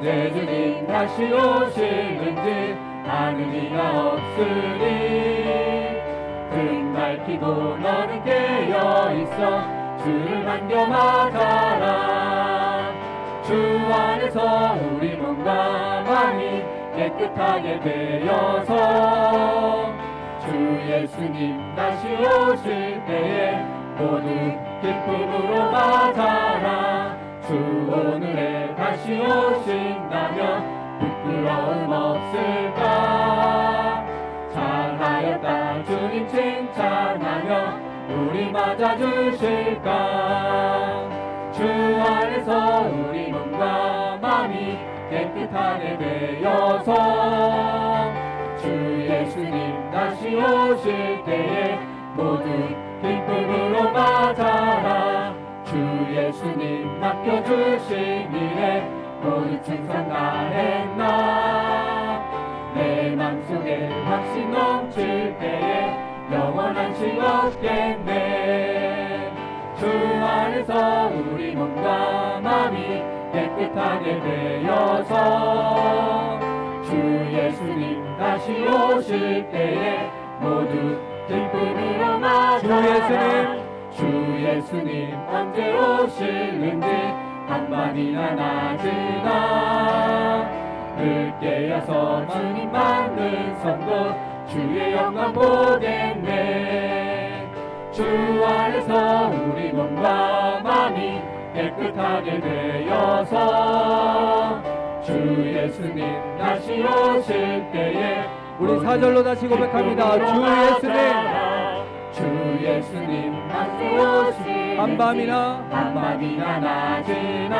언제 주님 다시 오시는지 아는 이가 없으리. 등 밝히고 너는 깨어있어 주를 반겨 맞아라. 주 안에서 우리 몸과 마음이 깨끗하게 되어서 주 예수님 다시 오실 때에 모두 기쁨으로 맞아라. 주 오늘에 다시 오신다면 부끄러움 없을까. 잘하였다 주님 칭찬하며 우리 맞아주실까. 주 안에서 우리 몸과 마음이 깨끗하게 되어서 주 예수님 다시 오실 때에 모두 기쁨으로 맞아라. 주 예수님 맡겨주신 일에 모두 충성 다했나. 내 맘속에 확신 넘칠 때에 영원한 식 없겠네. 주 안에서 우리 몸과 마음이 깨끗하게 되어서 주 예수님 다시 오실 때에 모두 기쁨으로 맞아라. 주 예수님 언제 오실는지 한밤이나 낮이나 늘 깨어서 주님 만든 성도 주의 영광 보겠네. 주 안에서 우리 몸과 마음이 깨끗하게 되어서 주 예수님 다시 오실 때에 우리 사절로 다시 고백합니다. 주 예수님 다시 오실 한밤이나 낮이나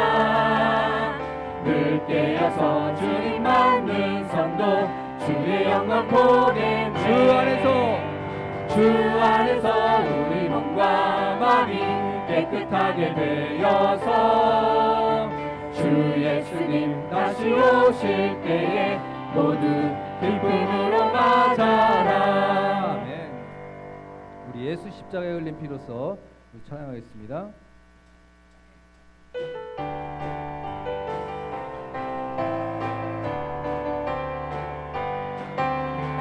늘 깨어서 주님 만든 성도 주의 영광 보겠네. 주 안에서 우리 몸과 마음이 깨끗하게 되어서 주 예수님 다시 오실 때에 모두 기쁨으로 맞아라. 아멘. 우리 예수 십자가에 흘린 피로써 찬양하겠습니다.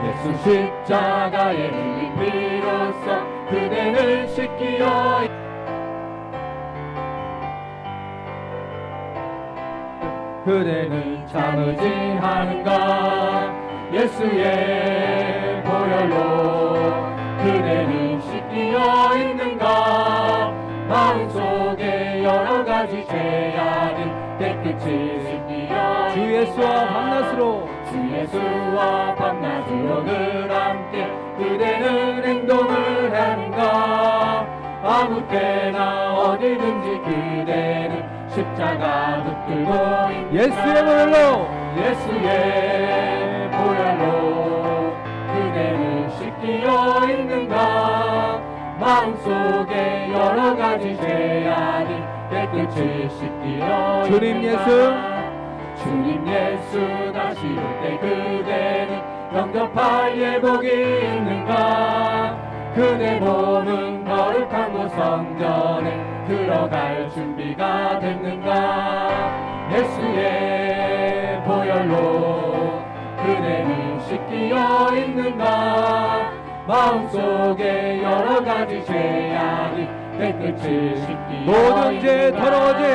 예수 십자가에 흘린 피로써 그대를 씻기어 그대는 참 의지하는가. 예수의 보혈로 그대는 씻기어 있는가. 마음속에 여러 가지 죄악을 깨끗이 씻기어 주 예수와 밤낮으로 주 예수와 밤낮으로 늘 함께 그대는 행동을 하는가. 아무 때나 어디든지 그대는 십자가 붙들고 있는가. 예수의 보혈로 그대는 씻기어 있는가. 마음속에 여러 가지 죄악이 깨끗이 씻기어 주님 있는가. 주님 예수 다시 올 때 그대는 영접할 예복이 있는가. 그대 몸은 거룩한 곳 성전에 들어갈 준비가 됐는가. 예수의 보혈로 그대는 씻기어 있는가. 마음속에 여러 가지 죄악이 깨끗이 씻기어 모든 죄 더러워진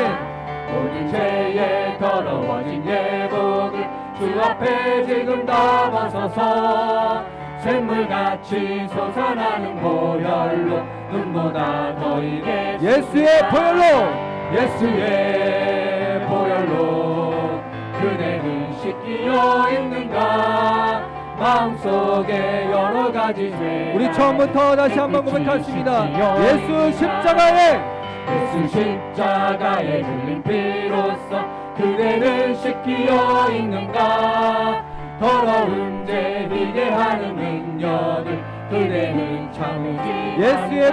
모든 죄에 더러워진 예복을 주 앞에 지금 다 벗어서 샘물같이 솟아나는 보혈로 눈보다 더 이게 예수의 보혈로 그대는 씻기어 있는가. 마음속에 여러 가지 죄 우리 처음부터 다시 한번 고백하십니다. 예수 십자가에 흘린 피로써 그대는 씻기어 있는가. 더러운 죄 비게 하는 능력을 그대는 참으지 예수의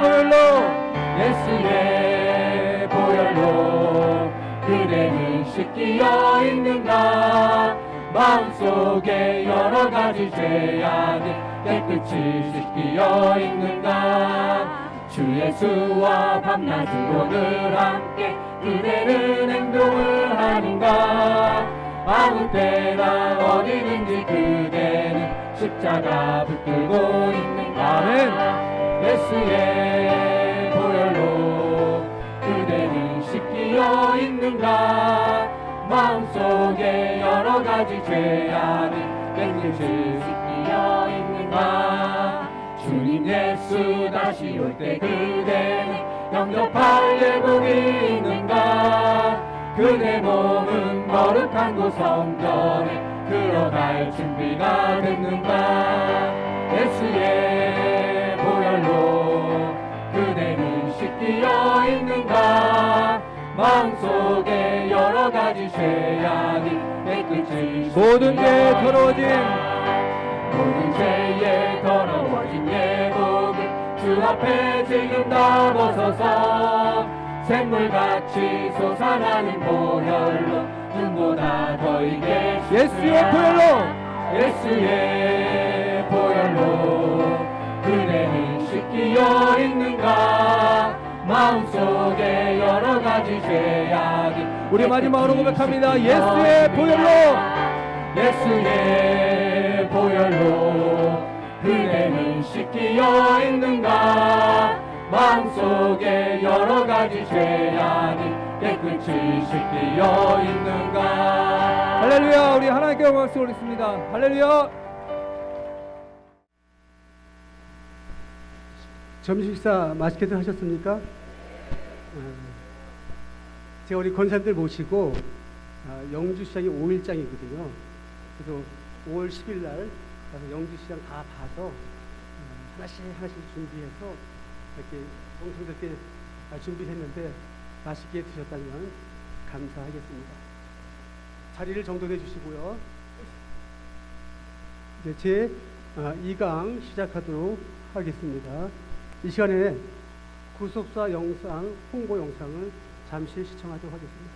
보혈로 그대는 씻기어 있는가. 마음속에 여러 가지 죄악이 깨끗이 씻기어 있는가. 주 예수와 밤낮으로 늘 함께 그대는 행동을 하는가. 아무 때나 어디든지 그대는 십자가 붙들고 있는가. 아멘. 예수의 보혈로 그대는 씻기어 있는가. 마음속에 여러 가지 죄악이 깨끗이 씻기어 있는가. 주님 예수 다시 올 때 그대는 영접할 예복이 있는가. 그대 몸은 거룩한 곳 성전에 들어갈 준비가 됐는가. 예수의 보혈로 그대는 씻기어 있는가. 마음속에 여러 가지 죄악이 깨끗이 모든 죄 더러워진 모든 죄에 더러워진 예복을 주 앞에 지금 다 벗어서 샘물같이 솟아나는 보혈로 눈보다 더 있게 예수의 보혈로 예수의 보혈로 그대는 씻기어 있는가. 마음속에 여러 가지 죄악이 우리 마지막으로 고백합니다. 예수의 보혈로 예수의 보혈로 그대는 씻기어 있는가. 마음속에 여러 가지 죄악이 깨끗이 씻기어 있는가. 할렐루야. 우리 하나님께 영광을 올리겠습니다. 할렐루야. 점심 식사 맛있게들 하셨습니까? 제가 우리 권사님들 모시고 영주시장이 5일장이거든요. 그래서 5월 10일 날 가서 영주시장 다 봐서 하나씩 준비해서 이렇게 동생들께 준비했는데 맛있게 드셨다면 감사하겠습니다. 자리를 정돈해 주시고요. 이제 제 2강 시작하도록 하겠습니다. 이 시간에 구속사 영상, 홍보 영상을 잠시 시청하도록 하겠습니다.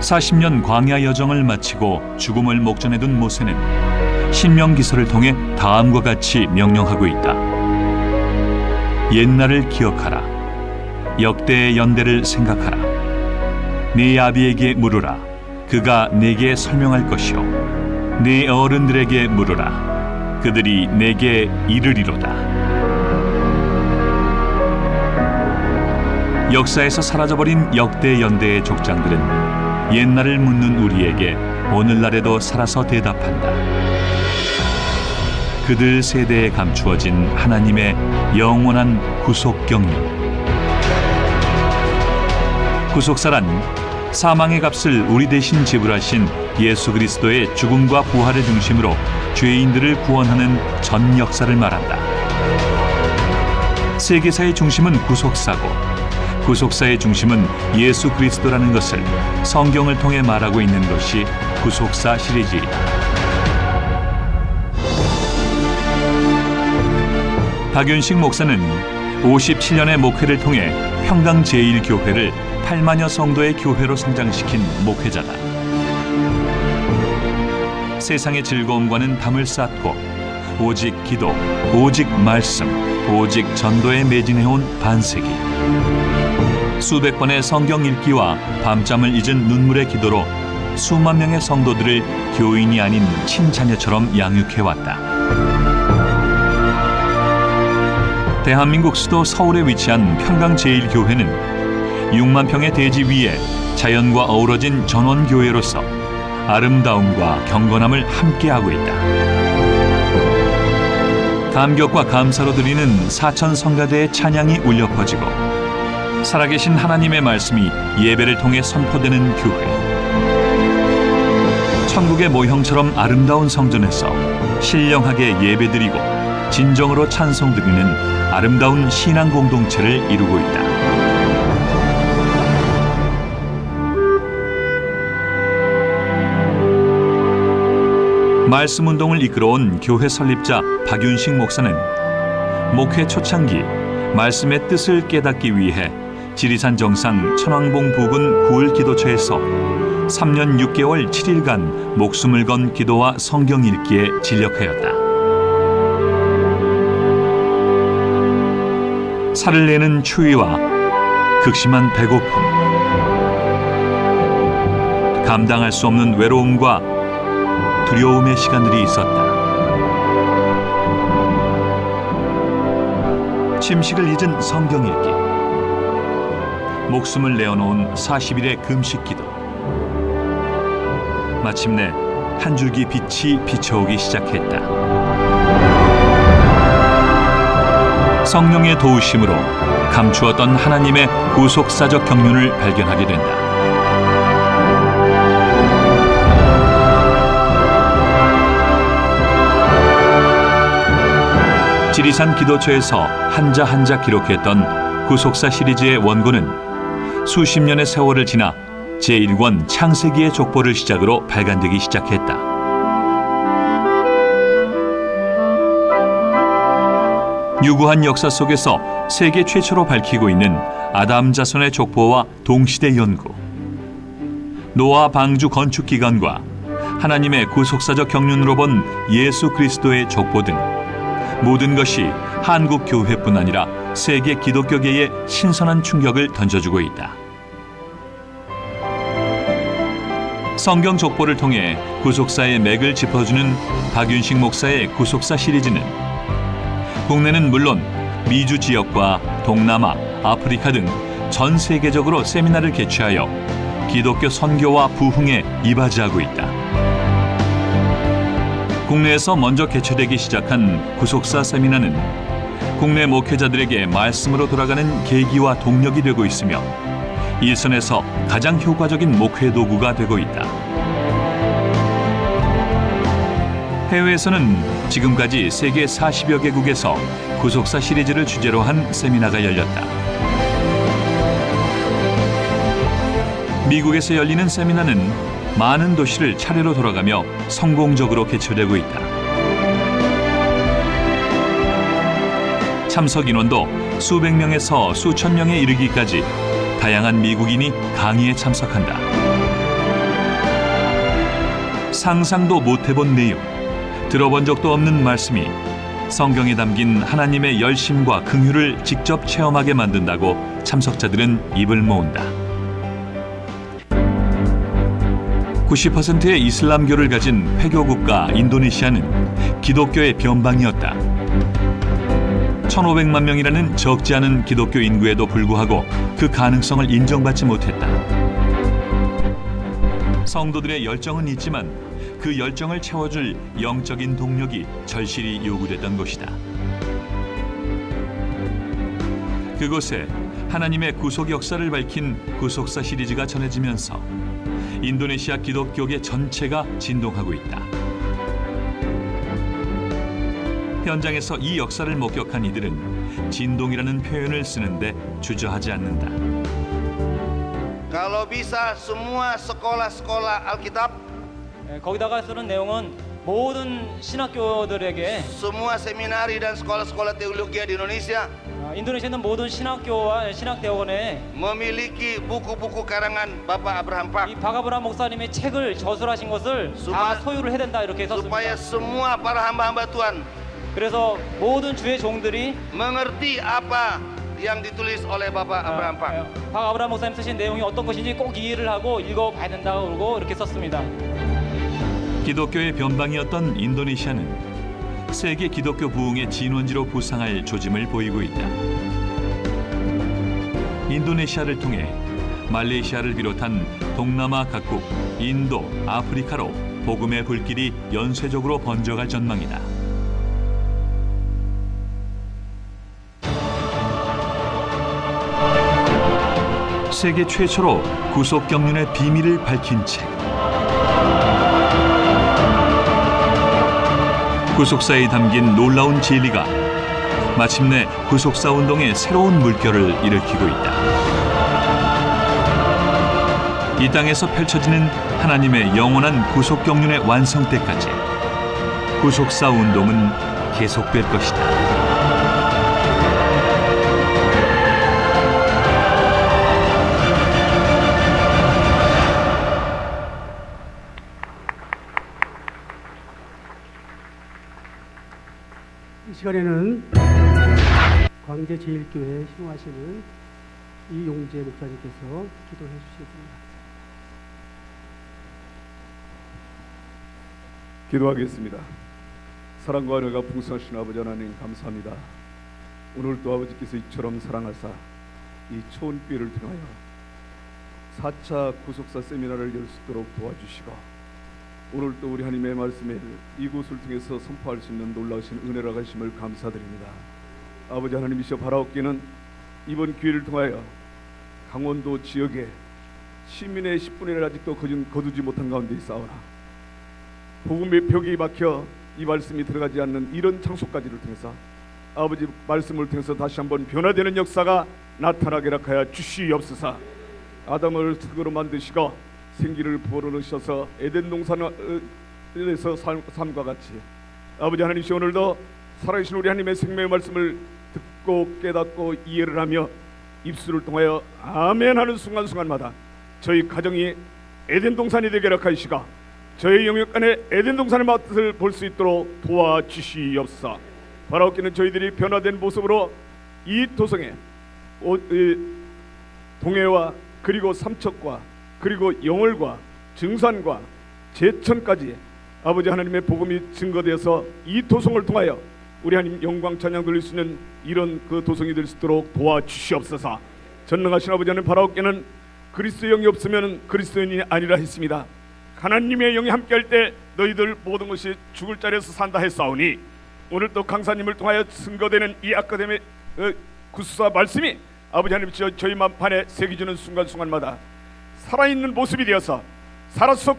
(40년) 광야 여정을 마치고 죽음을 목전에 둔 모세는 신명기서를 통해 다음과 같이 명령하고 있다. 옛날을 기억하라. 역대의 연대를 생각하라. 네 아비에게 물으라. 그가 내게 설명할 것이요. 네 어른들에게 물으라. 그들이 내게 이르리로다. 역사에서 사라져버린 역대 연대의 족장들은 옛날을 묻는 우리에게 오늘날에도 살아서 대답한다. 그들 세대에 감추어진 하나님의 영원한 구속 경륜. 구속사란 사망의 값을 우리 대신 지불하신 예수 그리스도의 죽음과 부활을 중심으로 죄인들을 구원하는 전 역사를 말한다. 세계사의 중심은 구속사고 구속사의 중심은 예수 그리스도라는 것을 성경을 통해 말하고 있는 것이 구속사 시리즈이다. 박윤식 목사는 57년의 목회를 통해 평강 제1교회를 8만여 성도의 교회로 성장시킨 목회자다. 세상의 즐거움과는 담을 쌓고 오직 기도, 오직 말씀, 오직 전도에 매진해온 반세기. 수백 번의 성경 읽기와 밤잠을 잊은 눈물의 기도로 수만 명의 성도들을 교인이 아닌 친자녀처럼 양육해왔다. 대한민국 수도 서울에 위치한 평강 제1교회는 6만 평의 대지 위에 자연과 어우러진 전원교회로서 아름다움과 경건함을 함께하고 있다. 감격과 감사로 드리는 사천 성가대의 찬양이 울려 퍼지고 살아계신 하나님의 말씀이 예배를 통해 선포되는 교회. 천국의 모형처럼 아름다운 성전에서 신령하게 예배드리고 진정으로 찬송드리는 아름다운 신앙 공동체를 이루고 있다. 말씀 운동을 이끌어온 교회 설립자 박윤식 목사는 목회 초창기 말씀의 뜻을 깨닫기 위해 지리산 정상 천왕봉 부근 9월 기도처에서 3년 6개월 7일간 목숨을 건 기도와 성경 읽기에 진력하였다. 살을 내는 추위와 극심한 배고픔, 감당할 수 없는 외로움과 두려움의 시간들이 있었다. 침식을 잊은 성경 읽기, 목숨을 내어놓은 40일의 금식 기도. 마침내 한 줄기 빛이 비춰오기 시작했다. 성령의 도우심으로 감추었던 하나님의 구속사적 경륜을 발견하게 된다. 지리산 기도처에서 한자 한자 기록했던 구속사 시리즈의 원고는 수십 년의 세월을 지나 제1권 창세기의 족보를 시작으로 발간되기 시작했다. 유구한 역사 속에서 세계 최초로 밝히고 있는 아담 자손의 족보와 동시대 연구, 노아 방주 건축 기간과 하나님의 구속사적 경륜으로 본 예수 그리스도의 족보 등 모든 것이 한국 교회뿐 아니라 세계 기독교계에 신선한 충격을 던져주고 있다. 성경 족보를 통해 구속사의 맥을 짚어주는 박윤식 목사의 구속사 시리즈는 국내는 물론 미주 지역과 동남아, 아프리카 등 전 세계적으로 세미나를 개최하여 기독교 선교와 부흥에 이바지하고 있다. 국내에서 먼저 개최되기 시작한 구속사 세미나는 국내 목회자들에게 말씀으로 돌아가는 계기와 동력이 되고 있으며 일선에서 가장 효과적인 목회 도구가 되고 있다. 해외에서는 지금까지 세계 40여 개국에서 구속사 시리즈를 주제로 한 세미나가 열렸다. 미국에서 열리는 세미나는 많은 도시를 차례로 돌아가며 성공적으로 개최되고 있다. 참석 인원도 수백 명에서 수천 명에 이르기까지 다양한 미국인이 강의에 참석한다. 상상도 못 해본 내용, 들어본 적도 없는 말씀이 성경에 담긴 하나님의 열심과 긍휼을 직접 체험하게 만든다고 참석자들은 입을 모은다. 90%의 이슬람교를 가진 회교국가 인도네시아는 기독교의 변방이었다. 1,500만 명이라는 적지 않은 기독교 인구에도 불구하고 그 가능성을 인정받지 못했다. 성도들의 열정은 있지만 그 열정을 채워줄 영적인 동력이 절실히 요구됐던 것이다. 그곳에 하나님의 구속 역사를 밝힌 구속사 시리즈가 전해지면서 인도네시아 기독교계 전체가 진동하고 있다. 현장에서 이 역사를 목격한 이들은 진동이라는 표현을 쓰는데 주저하지 않는다. Kalau bisa semua sekolah-sekolah Alkitab, 거기다가 쓰는 내용은 모든 신학교들에게 semua seminari dan sekolah-sekolah teologi di Indonesia 인도네시아 있는 모든 신학교와 신학대학원에 memiliki buku-buku karangan Bapak Abraham Pak 이 박아브라함 목사님의 책을 저술하신 것을 다 수마- 소유를 해야 된다 이렇게 썼습니다. supaya semua para hamba-hamba Tuhan 그래서 모든 주의 종들이 mengerti apa yang ditulis oleh Bapak Abraham Pak. 박아브라함 목사님 쓰신 내용이 어떤 것인지 꼭 이해를 하고 읽어봐야 된다고 그러고 이렇게 썼습니다. 기독교의 변방이었던 인도네시아는 세계 기독교 부흥의 진원지로 부상할 조짐을 보이고 있다. 인도네시아를 통해 말레이시아를 비롯한 동남아 각국, 인도, 아프리카로 복음의 불길이 연쇄적으로 번져갈 전망이다. 세계 최초로 구속 경륜의 비밀을 밝힌 책. 구속사에 담긴 놀라운 진리가 마침내 구속사 운동의 새로운 물결을 일으키고 있다. 이 땅에서 펼쳐지는 하나님의 영원한 구속 경륜의 완성 때까지 구속사 운동은 계속될 것이다. 이 시간에는 광제제일교회 신호하시는 이용재 목사님께서 기도해 주시겠습니다. 기도하겠습니다. 사랑과 은혜가 풍성하신 아버지 하나님 감사합니다. 오늘도 아버지께서 이처럼 사랑하사 이 초원 기회를 통하여 4차 구속사 세미나를 열 수 있도록 도와주시고 오늘도 우리 하나님의 말씀을 이곳을 통해서 선포할 수 있는 놀라우신 은혜라 하심을 감사드립니다. 아버지 하나님이시여 바라옵기는 이번 기회를 통하여 강원도 지역에 시민의 10분의 1을 아직도 거두지 못한 가운데 있사오나 복음의 벽이 막혀 이 말씀이 들어가지 않는 이런 장소까지를 통해서 아버지 말씀을 통해서 다시 한번 변화되는 역사가 나타나게 하여 주시옵소서. 아담을 흙으로 만드시고 생기를 불어넣으셔서 에덴 동산에서 삶과 같이 아버지 하나님이시 오늘도 살아계신 우리 하나님의 생명의 말씀을 듣고 깨닫고 이해를 하며 입술을 통하여 아멘 하는 순간순간마다 저희 가정이 에덴 동산이 되게 하시고 저희 영역 안에 에덴 동산의 맛을 볼 수 있도록 도와주시옵소서. 바라옵기는 저희들이 변화된 모습으로 이 도성에 동해와 그리고 삼척과 그리고 영월과 증산과 제천까지 아버지 하나님의 복음이 증거되어서 이 도성을 통하여 우리 하나님 영광 찬양 돌릴 수 있는 이런 그 도성이 될 수 있도록 도와주시옵소서. 전능하신 아버지 하나님 바라옵기는 그리스도의 영이 없으면 그리스도인이 아니라 했습니다. 하나님의 영이 함께할 때 너희들 모든 것이 죽을 자리에서 산다 했사오니 오늘 또 강사님을 통하여 증거되는 이 아카데미 구수사 말씀이 아버지 하나님 저희 만판에 새겨지는 순간순간마다 살아있는 모습이 되어서 살아서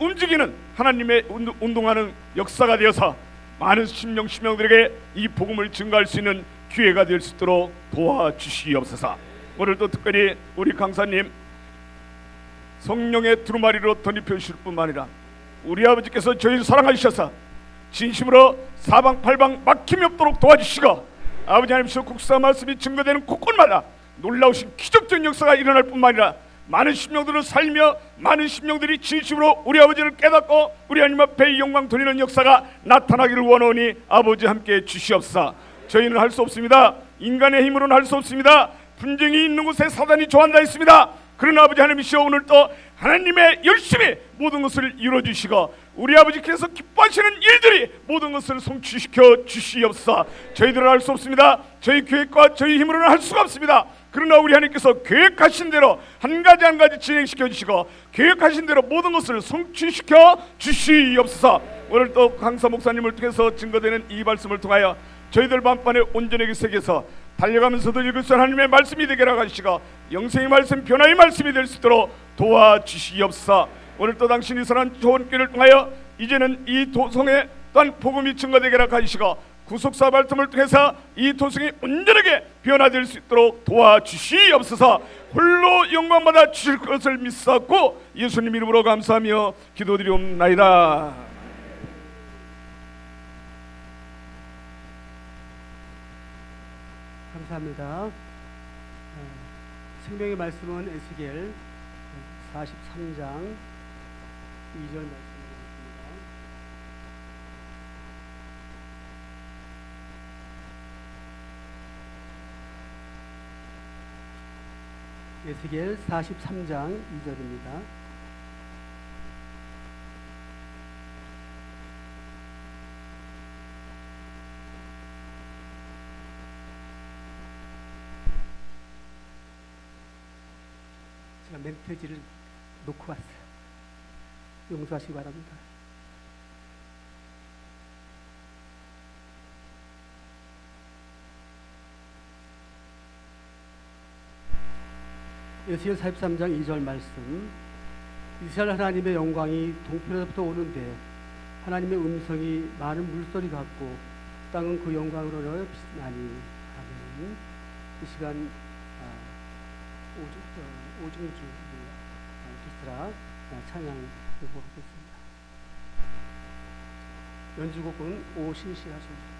움직이는 하나님의 운동하는 역사가 되어서 많은 심령들에게 이 복음을 증가할 수 있는 기회가 될 수 있도록 도와주시옵소서. 오늘도 특별히 우리 강사님 성령의 두루마리로 덧입혀 주실 뿐만 아니라 우리 아버지께서 저희를 사랑하셔서 진심으로 사방팔방 막힘이 없도록 도와주시고 아버지 하나님께서 국사 말씀이 증거되는 곳곳마다 놀라우신 기적적인 역사가 일어날 뿐만 아니라 많은 심령들을 살며 많은 심령들이 진심으로 우리 아버지를 깨닫고 우리 하나님 앞에 영광 돌리는 역사가 나타나기를 원하오니 아버지 함께 주시옵소서. 저희는 할 수 없습니다. 인간의 힘으로는 할 수 없습니다. 분쟁이 있는 곳에 사단이 좋아한다 했습니다. 그러나 아버지 하나님이시여 오늘 또 하나님의 열심히 모든 것을 이루어주시고 우리 아버지께서 기뻐하시는 일들이 모든 것을 성취시켜 주시옵소서. 저희들은 할 수 없습니다. 저희 계획과 저희 힘으로는 할 수가 없습니다. 그러나 우리 하나님께서 계획하신 대로 한 가지 한 가지 진행시켜 주시고 계획하신 대로 모든 것을 성취시켜 주시옵소서. 오늘 또 강사 목사님을 통해서 증거되는 이 말씀을 통하여 저희들 만반에 온전하게 새겨서 달려가면서도 읽을 수 하나님의 말씀이 되게 하시고 영생의 말씀 변화의 말씀이 될 수 있도록 도와주시옵소서. 오늘 또 당신이 선한 좋은 길을 통하여 이제는 이 도성에 또한 복음이 증거되게 하시고 구속사 말씀을 통해서 이 도성이 온전하게 변화될 수 있도록 도와주시옵소서. 홀로 영광받아 주실 것을 믿사옵고 예수님 이름으로 감사하며 기도드리옵나이다. 감사합니다. 생명의 말씀은 에스겔 43장 2절 말씀입니다. 에스겔 43장 2절입니다. 제가 멘트지를 놓고 왔어요. 용서하시기 바랍니다. 에스겔 43장 2절 말씀. 이스라엘 하나님의 영광이 동편에서부터 오는데 하나님의 음성이 많은 물소리 같고 땅은 그 영광으로 빛나니. 아멘. 이 시간 오중주 오케스트라 찬양 요구하겠습니다. 연주곡은 오신시 하십니다.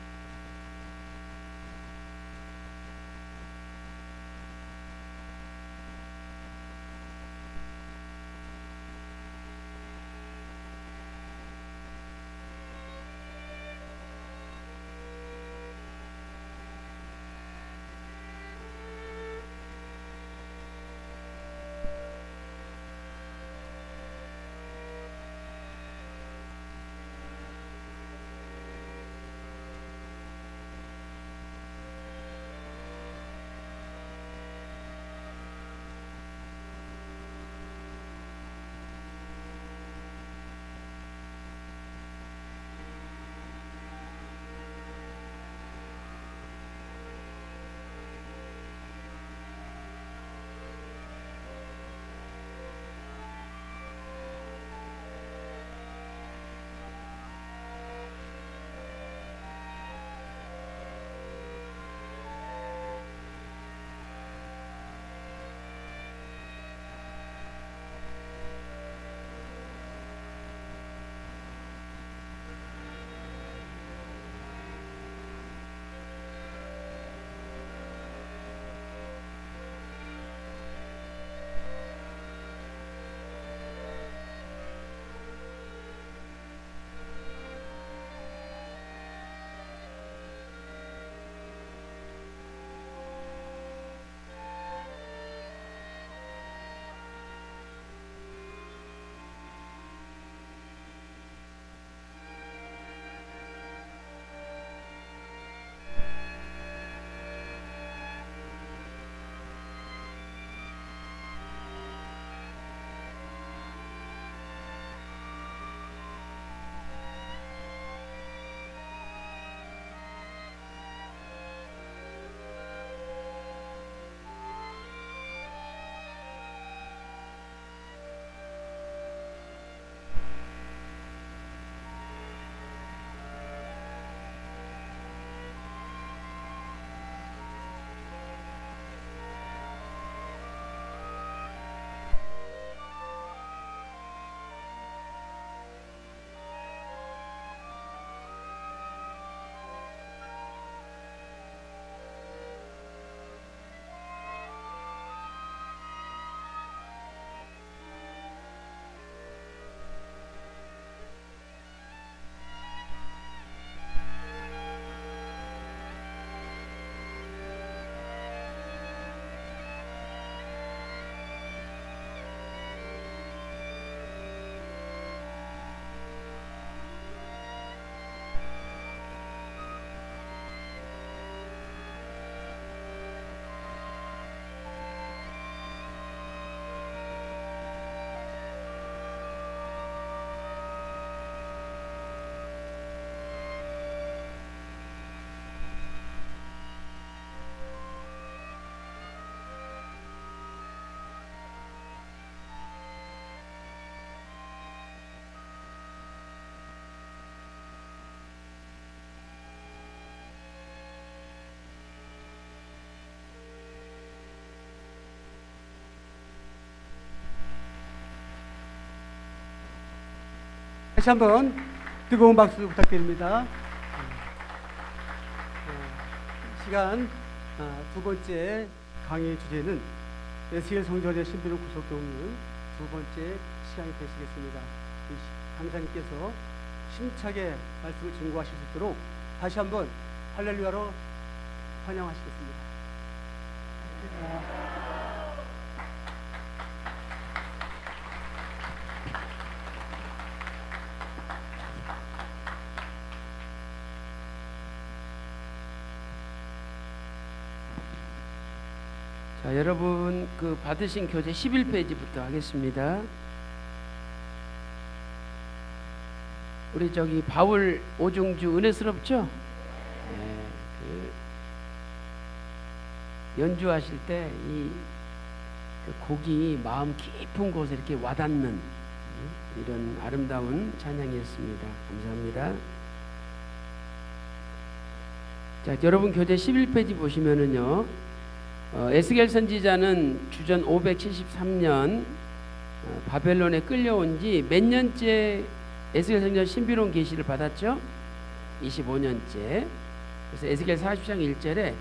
다시 한번 뜨거운 박수 부탁드립니다. 시간 두 번째 강의 주제는 에스겔 성전의 신비로운 구속 돕는 두 번째 시간이 되시겠습니다. 강사님께서 힘차게 말씀을 증거하실 수 있도록 다시 한번 할렐루야로 환영하시겠습니다. 자, 여러분 그 받으신 교재 11페이지부터 하겠습니다. 우리 저기 바울 오중주 은혜스럽죠? 네, 그 연주하실 때 이 그 곡이 마음 깊은 곳에 이렇게 와닿는 이런 아름다운 찬양이었습니다. 감사합니다. 자, 여러분 교재 11페이지 보시면은요. 에스겔 선지자는 주전 573년 바벨론에 끌려온 지 몇 년째 에스겔 선지자 신비로운 계시를 받았죠? 25년째. 그래서 에스겔 40장 1절에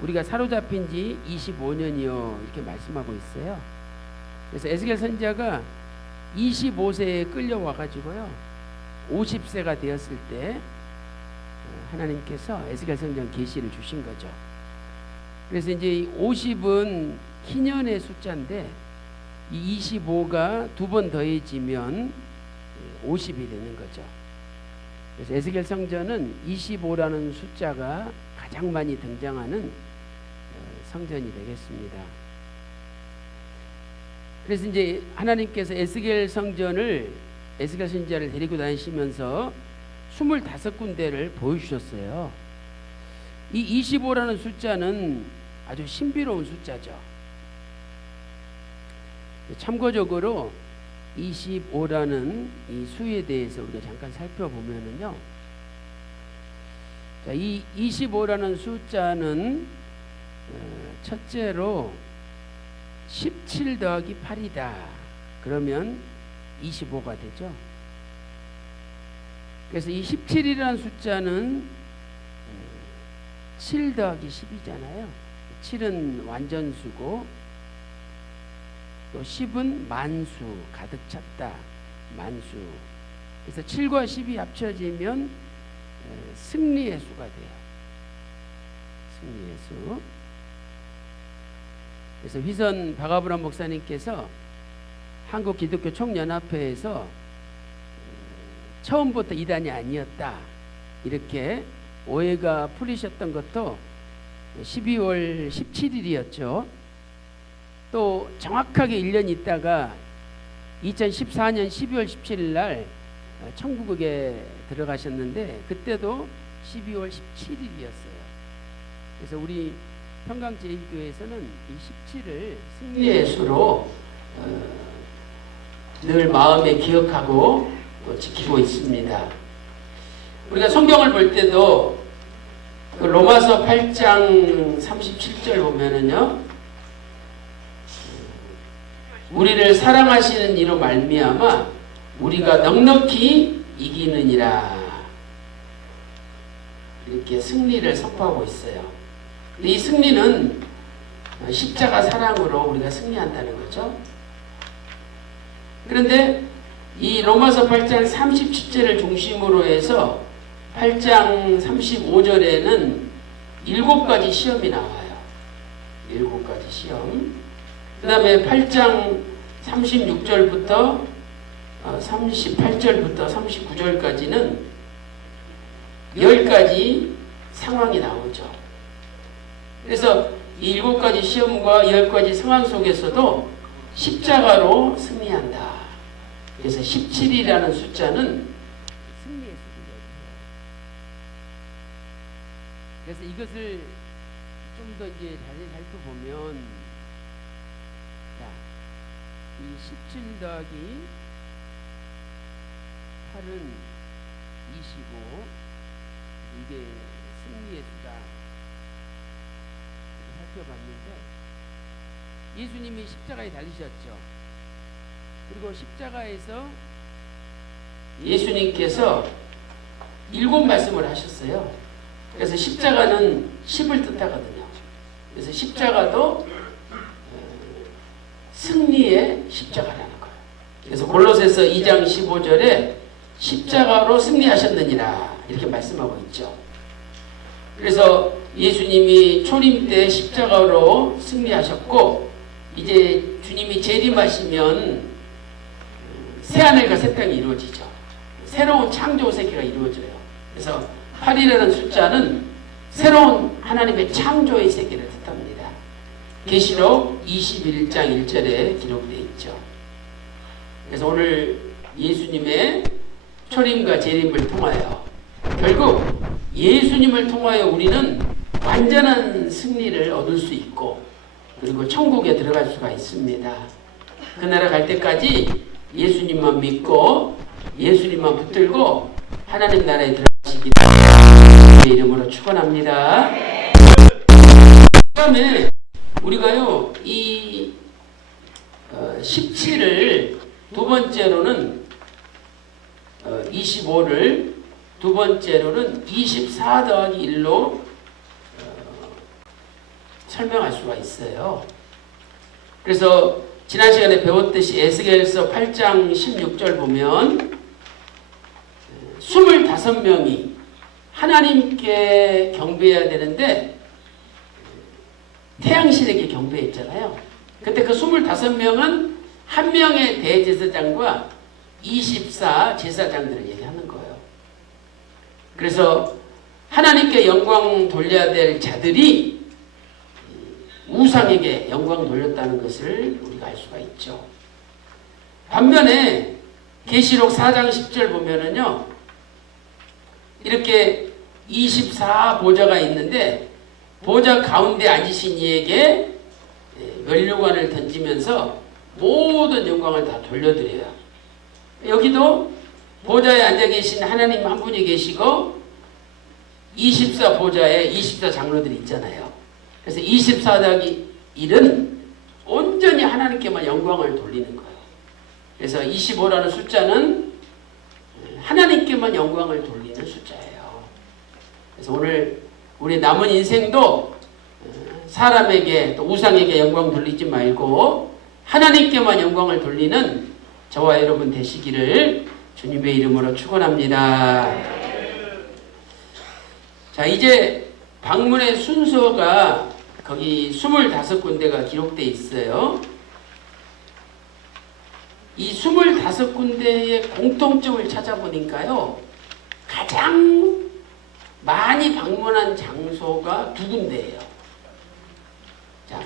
우리가 사로잡힌 지 25년이요 이렇게 말씀하고 있어요. 그래서 에스겔 선지자가 25세에 끌려와 가지고요 50세가 되었을 때 하나님께서 에스겔 성경 계시를 주신 거죠. 그래서 이제 50은 희년의 숫자인데 이 25가 두 번 더해지면 50이 되는 거죠. 그래서 에스겔 성전은 25라는 숫자가 가장 많이 등장하는 성전이 되겠습니다. 그래서 이제 하나님께서 에스겔 성전을 에스겔 선지자를 데리고 다니시면서 25군데를 보여주셨어요. 이 25라는 숫자는 아주 신비로운 숫자죠. 참고적으로 25라는 이 수에 대해서 우리가 잠깐 살펴보면은요. 자, 이 25라는 숫자는 첫째로 17 더하기 8이다. 그러면 25가 되죠. 그래서 이 17이라는 숫자는 7 더하기 10이잖아요. 7은 완전수고 또 10은 만수, 가득 찼다. 만수. 그래서 7과 10이 합쳐지면 승리의 수가 돼요. 승리의 수. 그래서 휘선 박아브람 목사님께서 한국 기독교 총연합회에서 처음부터 이단이 아니었다 이렇게 오해가 풀리셨던 것도 12월 17일이었죠. 또 정확하게 1년 있다가 2014년 12월 17일 날 천국에 들어가셨는데 그때도 12월 17일이었어요. 그래서 우리 평강제일교회에서는 이 17을 승리의 수로 늘 마음에 기억하고 지키고 있습니다. 우리가 성경을 볼 때도 그 로마서 8장 37절 보면은요, 우리를 사랑하시는 이로 말미암아 우리가 넉넉히 이기느니라 이렇게 승리를 선포하고 있어요. 이 승리는 십자가 사랑으로 우리가 승리한다는 거죠. 그런데 이 로마서 8장 37절을 중심으로 해서 8장 35절에는 7가지 시험이 나와요. 7가지 시험. 그 다음에 8장 36절부터 38절부터 39절까지는 10가지 상황이 나오죠. 그래서 이 7가지 시험과 10가지 상황 속에서도 십자가로 승리한다. 그래서 17이라는 숫자는 승리의 숫자예요. 그래서 이것을 좀 더 이제 자세히 살펴보면, 자, 이 17 더하기 8은 25, 이게 승리의 수다. 살펴봤는데 예수님이 십자가에 달리셨죠. 그리고 십자가에서 예수님께서 7말씀을 하셨어요. 그래서 십자가는 10을 뜻하거든요. 그래서 십자가도 승리의 십자가라는 거예요. 그래서 골로새서 2장 15절에 십자가로 승리하셨느니라 이렇게 말씀하고 있죠. 그래서 예수님이 초림 때 십자가로 승리하셨고, 이제 주님이 재림하시면 새하늘과 새 땅이 이루어지죠. 새로운 창조 세계가 이루어져요. 그래서 8이라는 숫자는 새로운 하나님의 창조의 세계를 뜻합니다. 계시록 21장 1절에 기록되어 있죠. 그래서 오늘 예수님의 초림과 재림을 통하여 결국 예수님을 통하여 우리는 완전한 승리를 얻을 수 있고, 그리고 천국에 들어갈 수가 있습니다. 그 나라 갈 때까지 예수님만 믿고 예수님만 붙들고 하나님 나라에 들어가시기를 주의 이름으로 축원합니다. 그 다음에 우리가요 이 17을 두 번째로는 25를 두 번째로는 24 더하기 1로 설명할 수가 있어요. 그래서 지난 시간에 배웠듯이 에스겔서 8장 16절 보면 25명이 하나님께 경배해야 되는데 태양신에게 경배했잖아요. 그때 그 25명은 한 명의 대제사장과 24 제사장들을 얘기하는 거예요. 그래서 하나님께 영광 돌려야 될 자들이 우상에게 영광 돌렸다는 것을 우리가 알 수가 있죠. 반면에 계시록 4장 10절 보면은요, 이렇게 24 보좌가 있는데 보좌 가운데 앉으신 이에게 면류관을 던지면서 모든 영광을 다 돌려드려요. 여기도 보좌에 앉아 계신 하나님 한 분이 계시고 24 보좌에 24 장로들이 있잖아요. 그래서 24 더하기 1은 온전히 하나님께만 영광을 돌리는 거예요. 그래서 25라는 숫자는 하나님께만 영광을 돌리는 숫자예요. 그래서 오늘 우리 남은 인생도 사람에게 또 우상에게 영광 돌리지 말고 하나님께만 영광을 돌리는 저와 여러분 되시기를 주님의 이름으로 축원합니다. 자, 이제 방문의 순서가 거기 25군데가 기록되어 있어요. 이 25군데의 공통점을 찾아보니까요, 가장 많이 방문한 장소가 두 군데예요. 자,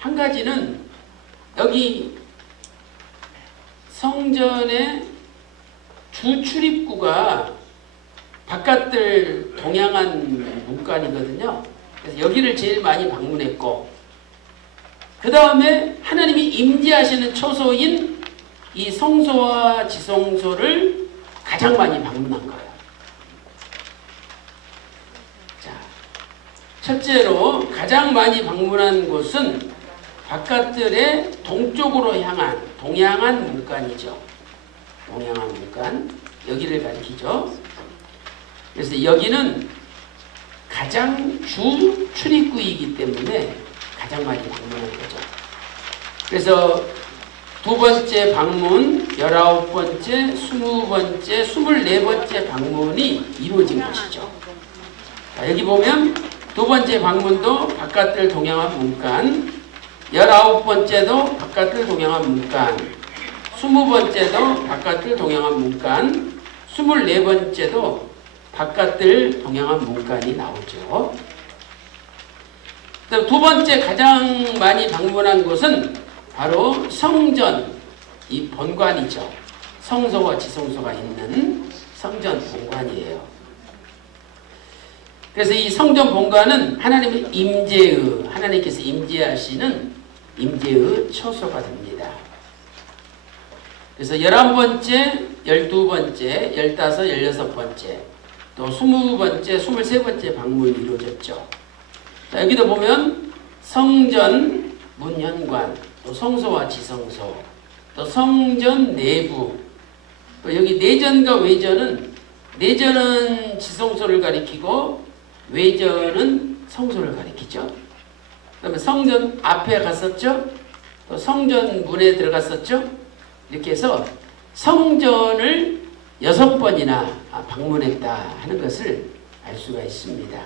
한 가지는 여기 성전의 주 출입구가 바깥을 동향한 문간이거든요. 그래서 여기를 제일 많이 방문했고, 그 다음에 하나님이 임재하시는 처소인 이 성소와 지성소를 가장 많이 방문한 거예요. 자, 첫째로 가장 많이 방문한 곳은 바깥들의 동쪽으로 향한 동양한 문간이죠. 동양한 문간, 여기를 가리키죠. 그래서 여기는 가장 주 출입구이기 때문에 가장 많이 방문한 거죠. 그래서 두 번째 방문, 19번째, 20번째, 24번째 방문이 이루어진 것이죠. 자, 여기 보면 두 번째 방문도 바깥을 동향한 문간, 19번째도 바깥을 동향한 문간, 20번째도 바깥을 동향한 문간, 24번째도 바깥을 동향한 문간이 나오죠. 두 번째 가장 많이 방문한 곳은 바로 성전, 이 본관이죠. 성소와 지성소가 있는 성전 본관이에요. 그래서 이 성전 본관은 하나님의 임재의, 하나님께서 임재하시는 임재의 처소가 됩니다. 그래서 11번째, 12번째, 15, 16번째, 또 20번째, 23번째 방문이 이루어졌죠. 자, 여기도 보면 성전 문현관, 또 성소와 지성소, 또 성전 내부, 또 여기 내전과 외전은, 내전은 지성소를 가리키고 외전은 성소를 가리키죠. 그 다음에 성전 앞에 갔었죠. 또 성전 문에 들어갔었죠. 이렇게 해서 성전을 6번이나 방문했다 하는 것을 알 수가 있습니다.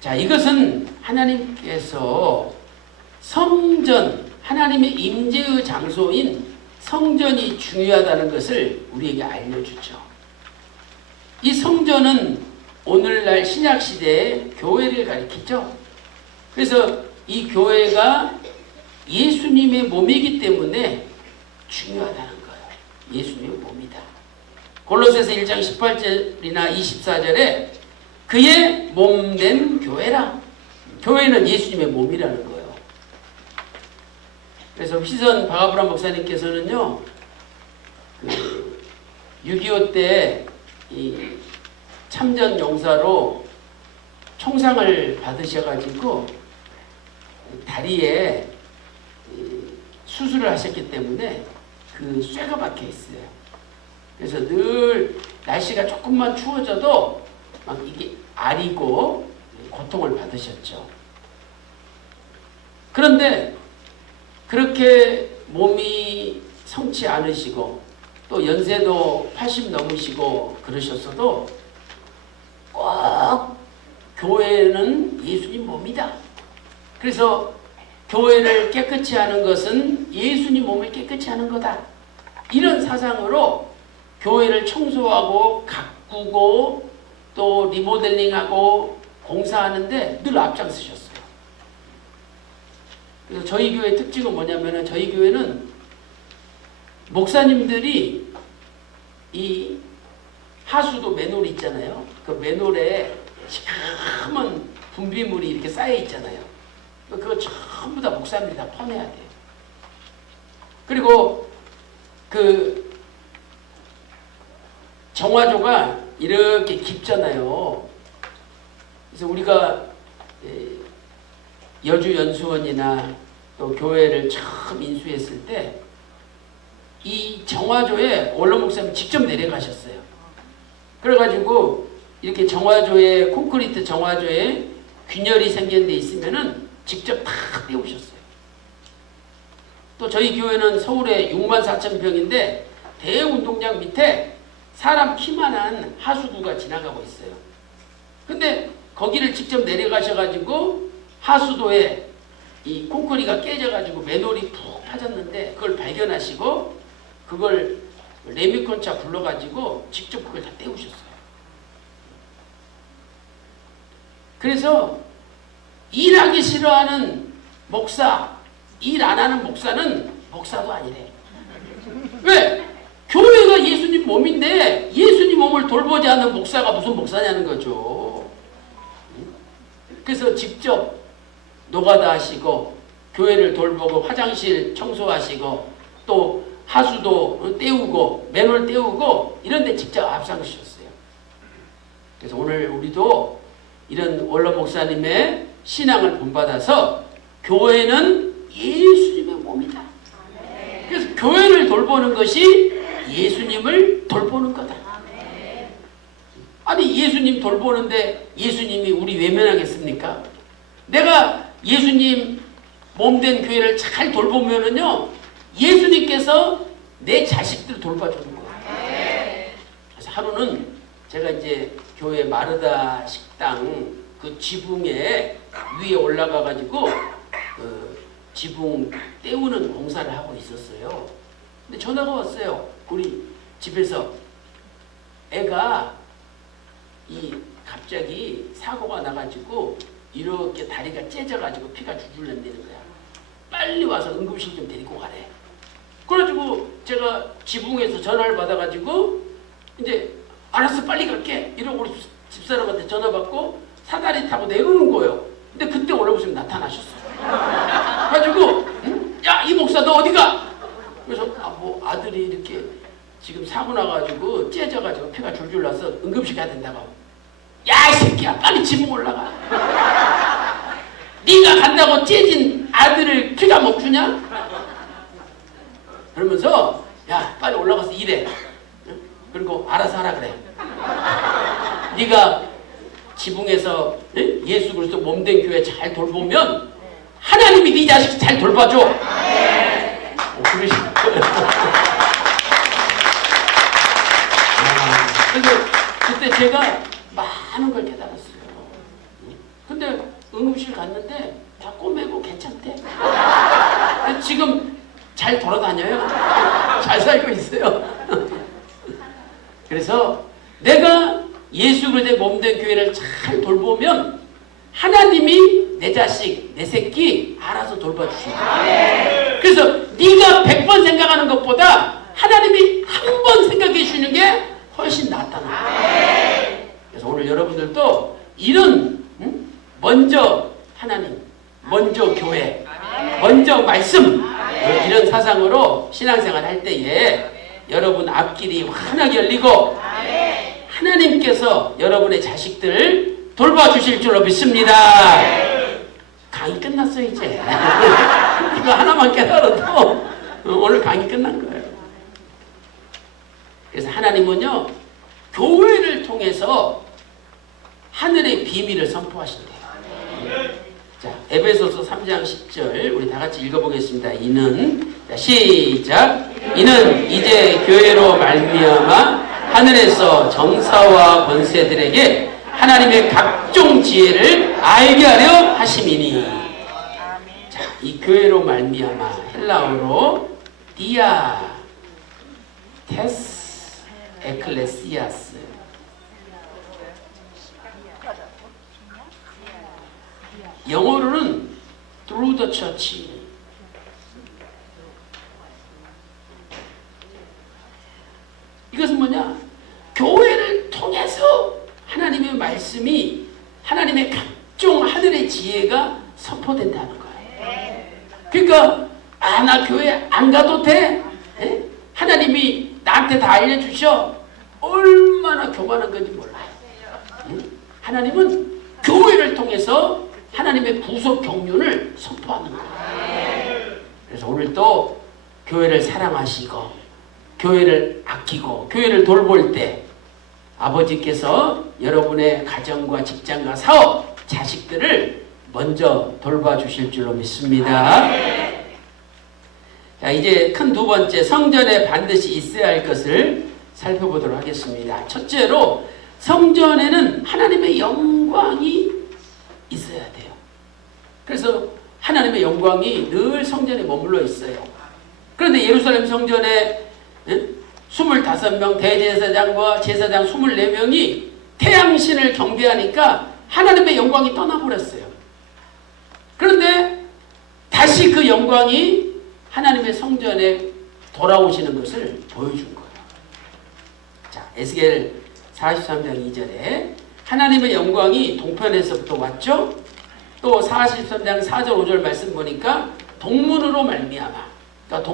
자, 이것은 하나님께서 성전, 하나님의 임재의 장소인 성전이 중요하다는 것을 우리에게 알려주죠. 이 성전은 오늘날 신약시대의 교회를 가리키죠. 그래서 이 교회가 예수님의 몸이기 때문에 중요하다는 거예요. 예수님의 몸이다. 골로새서 1장 18절이나 24절에 그의 몸된 교회라. 교회는 예수님의 몸이라는 거예요. 그래서 휘선 박아브람 목사님께서는요, 6.25 때 이 참전 용사로 총상을 받으셔가지고 다리에 수술을 하셨기 때문에 그 쇠가 박혀 있어요. 그래서 늘 날씨가 조금만 추워져도 막 이게 아리고 고통을 받으셨죠. 그런데 그렇게 몸이 성치 않으시고 또 연세도 80 넘으시고 그러셨어도 꼭 교회는 예수님 몸이다. 그래서 교회를 깨끗이 하는 것은 예수님 몸을 깨끗이 하는 거다. 이런 사상으로 교회를 청소하고 가꾸고 또 리모델링하고 공사하는데 늘 앞장서셨어요. 그래서 저희 교회 특징은 뭐냐면은 저희 교회는 목사님들이 이 하수도 맨홀 있잖아요. 그 맨홀에 시커먼 분비물이 이렇게 쌓여 있잖아요. 그거 전부 다 목사님들이 다 퍼내야 돼요. 그리고 그 정화조가 이렇게 깊잖아요. 그래서 우리가 여주 연수원이나 또 교회를 처음 인수했을 때 이 정화조에 원로 목사님이 직접 내려가셨어요. 그래가지고 이렇게 정화조에 콘크리트 정화조에 균열이 생긴 데 있으면은 직접 다 떼우셨어요. 또 저희 교회는 서울에 64,000평인데 대운동장 밑에 사람 키만한 하수구가 지나가고 있어요. 근데 거기를 직접 내려가셔가지고 하수도에 이 콘크리트가 깨져가지고 맨홀이 푹 파졌는데 그걸 발견하시고 그걸 레미콘차 불러가지고 직접 그걸 다 떼우셨어요. 그래서 일하기 싫어하는 목사, 일 안 하는 목사는 목사도 아니래. 왜? 교회가 예수님 몸인데 예수님 몸을 돌보지 않는 목사가 무슨 목사냐는 거죠. 그래서 직접 노가다 하시고 교회를 돌보고 화장실 청소하시고 또 하수도 떼우고 맨홀 떼우고 이런 데 직접 앞장서셨어요. 그래서 오늘 우리도 이런 원로 목사님의 신앙을 본받아서 교회는 예수님의 몸이다. 그래서 교회를 돌보는 것이 예수님을 돌보는 거다. 아니 예수님 돌보는데 예수님이 우리 외면하겠습니까? 내가 예수님 몸된 교회를 잘 돌보면은요 예수님께서 내 자식들을 돌봐주는 거예요. 그래서 하루는 제가 이제 교회 마르다 식당 그 지붕에 위에 올라가 가지고 그 지붕 떼우는 공사를 하고 있었어요. 근데 전화가 왔어요. 우리 집에서 애가 갑자기 사고가 나가지고 이렇게 다리가 째져가지고 피가 줄줄 난다는 거야. 빨리 와서 응급실 좀 데리고 가래. 그래가지고 제가 지붕에서 전화를 받아가지고 이제 알았어 빨리 갈게 이러고 우리 집사람한테 전화 받고 사다리 타고 내려오는 거예요. 근데 그때 올라오시면 나타나셨어요. 그래가지고 야 이 목사 너 어디가? 그래서 뭐 아들이 이렇게 지금 사고 나가지고 째져가지고 피가 줄줄 나서 응급실 가야 된다고. 야 이 새끼야 빨리 지붕 올라가. 네가 간다고 째진 아들을 피가 못 주냐? 그러면서 야 빨리 올라가서 일해. 그리고 알아서 하라 그래. 네가 지붕에서 예수 그리스도 몸된 교회 잘 돌보면 하나님이 네 자식 잘 돌봐줘. 그러시고. 그래서 그때 제가 많은 걸 깨달았어요. 근데 응급실 갔는데 다 꼬매고 괜찮대. 지금 잘 돌아다녀요. 잘 살고 있어요. 그래서 내가 예수 그리스도의 몸된 교회를 잘 돌보면 하나님이 내 자식, 내 새끼 알아서 돌봐주신다. 그래서 네가 100번 생각하는 것보다 하나님이 한 번 생각해 주시는 게 훨씬 낫다는 거예요. 그래서 오늘 여러분들도 이런 먼저 하나님, 먼저 교회, 먼저 말씀 이런 사상으로 신앙생활 할 때에 여러분 앞길이 환하게 열리고 하나님께서 여러분의 자식들을 돌봐주실 줄로 믿습니다. 강의 끝났어요 이제. 이거 하나만 깨달아도 오늘 강의 끝난 거예요. 하나님은요 교회를 통해서 하늘의 비밀을 선포하신대요. 자, 에베소서 3장 10절 우리 다 같이 읽어보겠습니다. 이는 자, 시작. 이는 이제 교회로 말미암아 하늘에서 정사와 권세들에게 하나님의 각종 지혜를 알게 하려 하심이니. 자, 이 교회로 말미암아 헬라어로 디아 테스 에클레시아스. 영어로는 through the church. 이것은 뭐냐? 교회를 통해서 하나님의 말씀이 하나님의 각종 하늘의 지혜가 선포된다는 거예요. 그러니까 나 교회 안 가도 돼? 에? 하나님이 나한테 다 알려주셔. 얼마나 교만한 건지 몰라요. 하나님은 교회를 통해서 하나님의 구속 경륜을 선포하는 거예요. 그래서 오늘 또 교회를 사랑하시고 교회를 아끼고 교회를 돌볼 때 아버지께서 여러분의 가정과 직장과 사업, 자식들을 먼저 돌봐주실 줄로 믿습니다. 자, 이제 큰 두 번째, 성전에 반드시 있어야 할 것을 살펴보도록 하겠습니다. 첫째로 성전에는 하나님의 영광이 있어야 돼요. 그래서 하나님의 영광이 늘 성전에 머물러 있어요. 그런데 예루살렘 성전에 25명 대제사장과 제사장 24명이 태양신을 경배하니까 하나님의 영광이 떠나버렸어요. 그런데 다시 그 영광이 하나님의 성전에 돌아오시는 것을 보여준 거예요. 자, 에스겔 43장 2절에 하나님의 영광이 동편에서부터 왔죠. 또 43장 4절 5절 말씀 보니까 동문으로 말미암아, 그러니까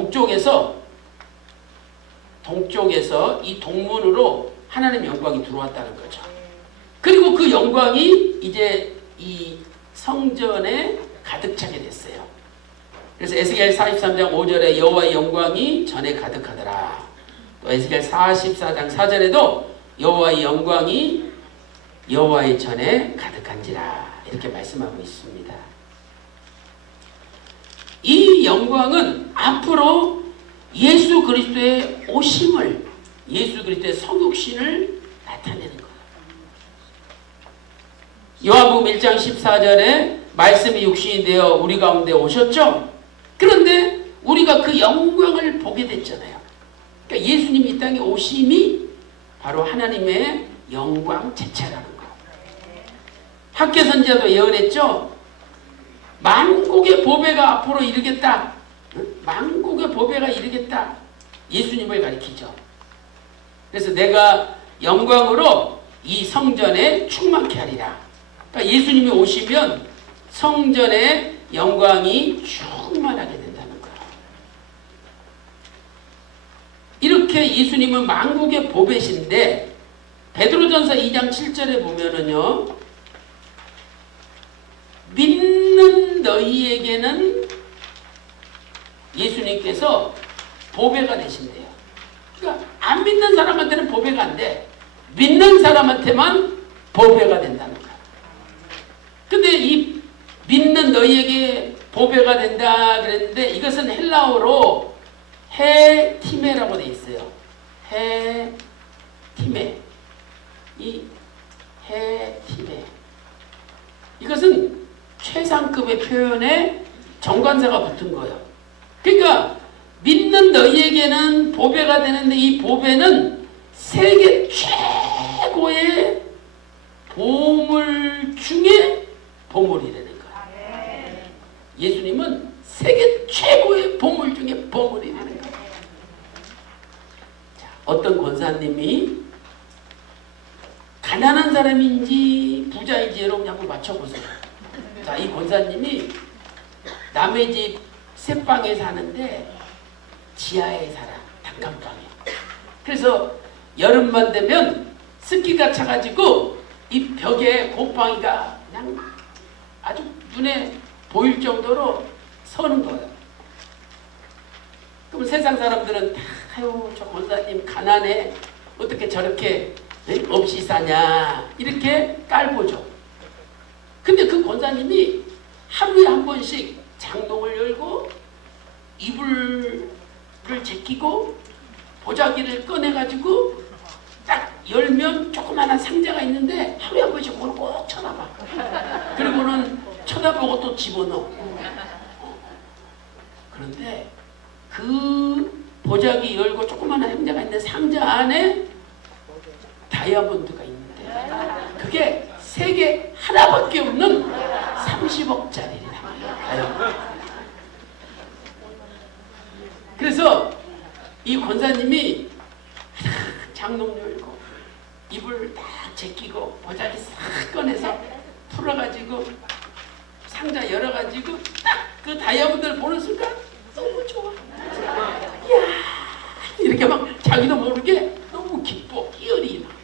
동쪽에서 이 동문으로 하나님의 영광이 들어왔다는 거죠. 그리고 그 영광이 이제 이 성전에 가득 차게 됐어요. 그래서 에스겔 43장 5절에 여호와의 영광이 전에 가득하더라. 또 에스겔 44장 4절에도 여호와의 영광이 여호와의 전에 가득한지라 이렇게 말씀하고 있습니다. 이 영광은 앞으로 예수 그리스도의 오심을, 예수 그리스도의 성육신을 나타내는 거예요. 요한복음 1장 14절에 말씀이 육신이 되어 우리 가운데 오셨죠? 그런데 우리가 그 영광을 보게 됐잖아요. 그러니까 예수님이 이 땅에 오심이 바로 하나님의 영광 제체라는 거예요. 학개 선지자도 예언했죠? 만국의 보배가 앞으로 이르겠다. 만국의 보배가 이르겠다. 예수님을 가리키죠. 그래서 내가 영광으로 이 성전에 충만케 하리라. 그러니까 예수님이 오시면 성전에 영광이 충만하게 된다는 거예요. 이렇게 예수님은 만국의 보배신데 베드로전서 2장 7절에 보면은요, 믿는 너희에게는 예수님께서 보배가 되신대요. 그러니까 안 믿는 사람한테는 보배가 안 돼. 믿는 사람한테만 보배가 된다는 거야. 근데 이 믿는 너희에게 보배가 된다 그랬는데 이것은 헬라어로 헤티메라고 되어 있어요. 헤티메. 이 헤티메. 이것은 최상급의 표현에 정관사가 붙은 거예요. 그러니까 믿는 너희에게는 보배가 되는데 이 보배는 세계 최고의 보물 중에 보물이라는 거예요. 예수님은 세계 최고의 보물 중에 보물이라는 거예요. 자, 어떤 권사님이 가난한 사람인지 부자인지 여러분 한번 맞춰보세요. 자, 이 권사님이 남의 집 새방에 사는데 지하에 살아. 단칸방에. 그래서 여름만 되면 습기가 차가지고 이 벽에 곰팡이가 그냥 아주 눈에 보일 정도로 서는 거예요. 그럼 세상 사람들은 아유 저 권사님 가난해. 어떻게 저렇게 없이 사냐 이렇게 깔보죠. 근데 그 권사님이 하루에 한 번씩 장롱을 열고 이불을 제끼고 보자기를 꺼내가지고 딱 열면 조그마한 상자가 있는데 하루에 한 번씩 그걸 꼭 쳐다봐. 그리고는 쳐다보고 또 집어넣어. 그런데 그 보자기 열고 조그마한 상자가 있는데 상자 안에 다이아몬드가 있는데 그게 세계 하나밖에 없는 30억짜리라. 그래서 이 권사님이 장롱 열고 이불 딱 제끼고 보자기 싹 꺼내서 풀어가지고 상자 열어가지고 딱 그 다이아몬드를 보는 순간 너무 좋아. 이야 이렇게 막 자기도 모르게 너무 기뻐. 희열이 나.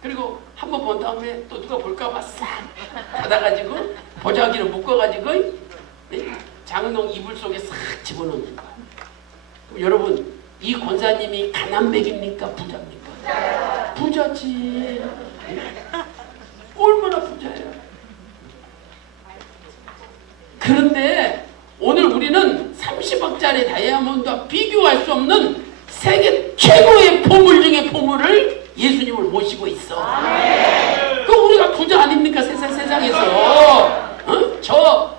그리고 한 번 본 다음에 또 누가 볼까봐 싹 닫아가지고 보자기를 묶어가지고 장롱 이불 속에 싹 집어넣는 거야. 여러분 이 권사님이 가난백입니까 부자입니까? 부자지. 얼마나 부자예요. 그런데 오늘 우리는 30억짜리 다이아몬드와 비교할 수 없는 세계 최고의 보물 중의 보물을 예수님을 모시고 있어. 그 우리가 부자 아닙니까 세상에서. 저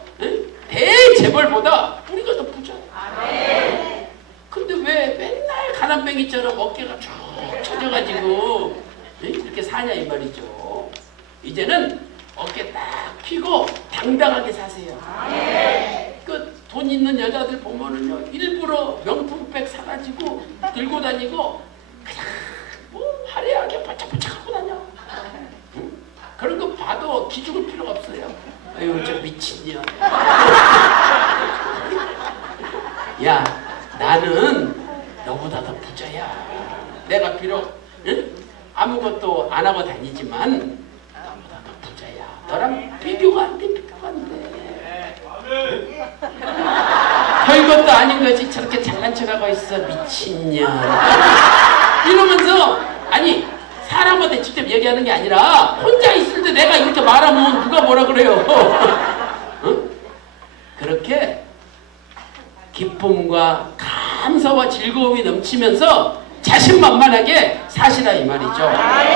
대재벌보다 우리가 더 부자야. 근데 왜 맨날 가난뱅이처럼 어깨가 쭉 처져가지고 이렇게 사냐 이 말이죠. 이제는 어깨 딱 펴고 당당하게 사세요. 그 돈 있는 여자들 보면은요 일부러 명품백 사가지고 들고 다니고 그냥 뭐 화려하게 바짝바짝 하고 다녀. 그런 거 봐도 기죽을 필요가 없어요. 아유 저 미친년. 야 나는 너보다 더 부자야. 내가 비록 아무것도 안 하고 다니지만 너보다 더 부자야. 너랑 비교가 안 돼. 비교가 안 돼. 별것도 아닌 것이 저렇게 잘난 척하고 있어. 미친년. 이러면서 아니 사람한테 직접 얘기하는 게 아니라 혼자 있을 때 내가 이렇게 말하면 누가 뭐라 그래요. 그렇게 기쁨과 감사와 즐거움이 넘치면서 자신만만하게 사시라 이 말이죠.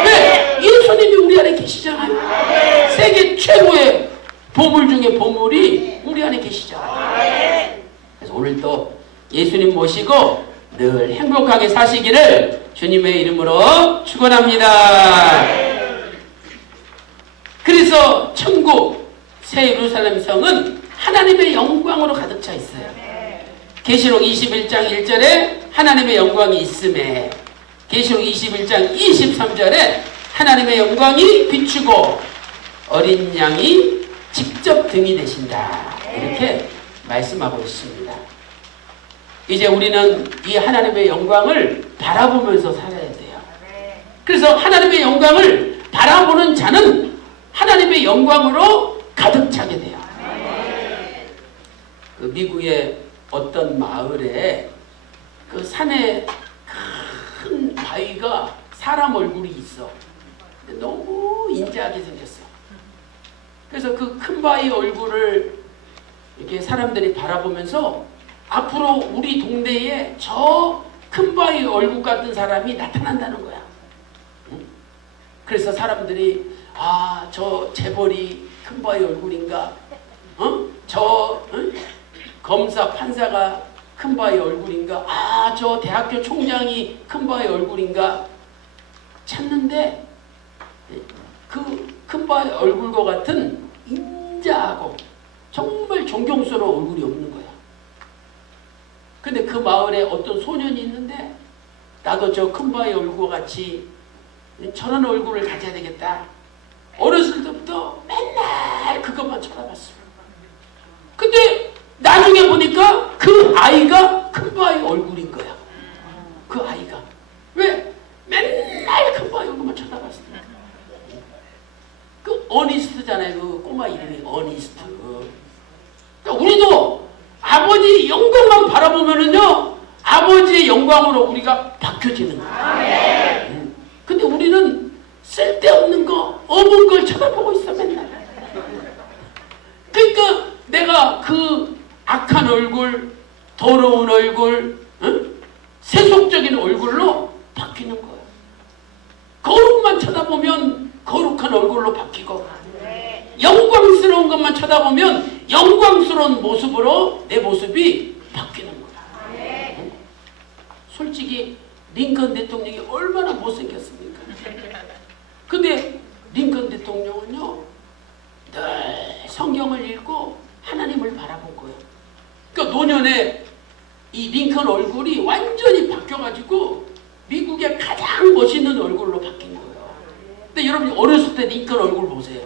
왜? 예수님이 우리 안에 계시잖아요. 세계 최고의 보물 중에 보물이 우리 안에 계시잖아요. 그래서 오늘도 예수님 모시고 늘 행복하게 사시기를 주님의 이름으로 축원합니다. 그래서 천국 새 예루살렘 성은 하나님의 영광으로 가득 차 있어요. 계시록 21장 1절에 하나님의 영광이 있음에, 계시록 21장 23절에 하나님의 영광이 비추고 어린 양이 직접 등이 되신다. 이렇게 말씀하고 있습니다. 이제 우리는 이 하나님의 영광을 바라보면서 살아야 돼요. 그래서 하나님의 영광을 바라보는 자는 하나님의 영광으로 가득 차게 돼요. 그 미국의 어떤 마을에 그 산에 큰 바위가 사람 얼굴이 있어. 근데 너무 인자하게 생겼어. 그래서 그 큰 바위 얼굴을 이렇게 사람들이 바라보면서 앞으로 우리 동네에 저 큰 바위 얼굴 같은 사람이 나타난다는 거야. 그래서 사람들이 아, 저 재벌이 큰 바위 얼굴인가? 검사 판사가 큰 바위 얼굴인가? 아, 저 대학교 총장이 큰 바위 얼굴인가? 찾는데 그 큰 바위 얼굴과 같은 인자하고 정말 존경스러운 얼굴이 없는 거야. 근데 그 마을에 어떤 소년이 있는데 나도 저 큰 바위 얼굴과 같이 저런 얼굴을 가져야 되겠다. 어렸을 때부터 맨날 그것만 쳐다봤어. 근데 나중에 보니까 그 아이가 큰 바위 얼굴인 거야. 그 아이가. 왜? 맨날 큰 바위 얼굴만 쳐다봤어. 그 어니스트잖아요. 그 꼬마 이름이 어니스트. 그러니까 우리도 아버지 영광만 바라보면은요, 아버지의 영광으로 우리가 바뀌어지는 거예요. 쓸데없는 거, 어문 걸 쳐다보고 있어 맨날. 그러니까 내가 그 악한 얼굴, 더러운 얼굴, 세속적인 얼굴로 바뀌는 거예요. 거룩만 쳐다보면 거룩한 얼굴로 바뀌고, 영광스러운 것만 쳐다보면 영광스러운 모습으로 내 모습이 바뀌는 거예요. 솔직히 링컨 대통령이 얼마나 못생겼습니까? 근데 링컨 대통령은요, 늘 성경을 읽고 하나님을 바라본 거예요. 그러니까 노년에 이 링컨 얼굴이 완전히 바뀌어가지고 미국의 가장 멋있는 얼굴로 바뀐 거예요. 근데 여러분 어렸을 때 링컨 얼굴 보세요.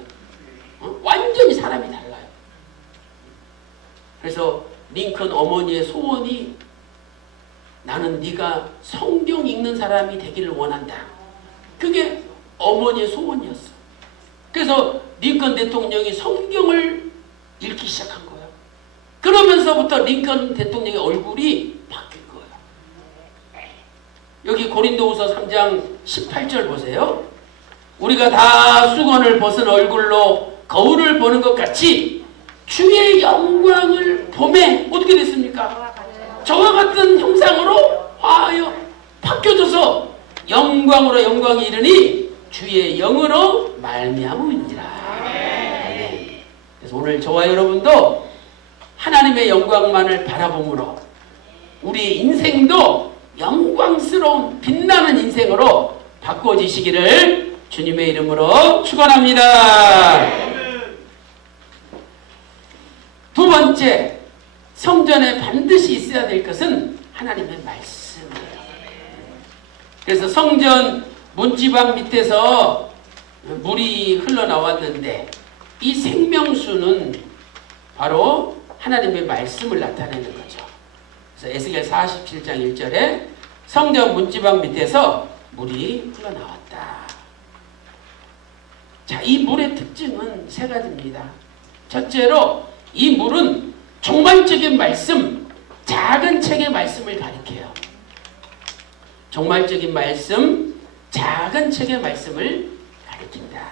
완전히 사람이 달라요. 그래서 링컨 어머니의 소원이 나는 네가 성경 읽는 사람이 되기를 원한다. 그게 어머니의 소원이었어. 그래서 링컨 대통령이 성경을 읽기 시작한 거예요. 그러면서부터 링컨 대통령의 얼굴이 바뀐 거예요. 여기 고린도후서 3장 18절 보세요. 우리가 다 수건을 벗은 얼굴로 거울을 보는 것 같이 주의 영광을 보매 어떻게 됐습니까? 저와 같은 형상으로 화하여 바뀌어져서 영광으로 영광이 이르니 주의 영으로 말미암음이니라. 네. 그래서 오늘 저와 여러분도 하나님의 영광만을 바라봄으로 우리 인생도 영광스러운 빛나는 인생으로 바꿔지시기를 주님의 이름으로 축원합니다. 두 번째, 성전에 반드시 있어야 될 것은 하나님의 말씀이에요. 그래서 성전 문지방 밑에서 물이 흘러나왔는데 이 생명수는 바로 하나님의 말씀을 나타내는 거죠. 그래서 에스겔 47장 1절에 성전 문지방 밑에서 물이 흘러나왔다. 자, 이 물의 특징은 세 가지입니다. 첫째로 이 물은 종말적인 말씀, 작은 책의 말씀을 가리켜요. 종말적인 말씀, 작은 책의 말씀을 가리킨다.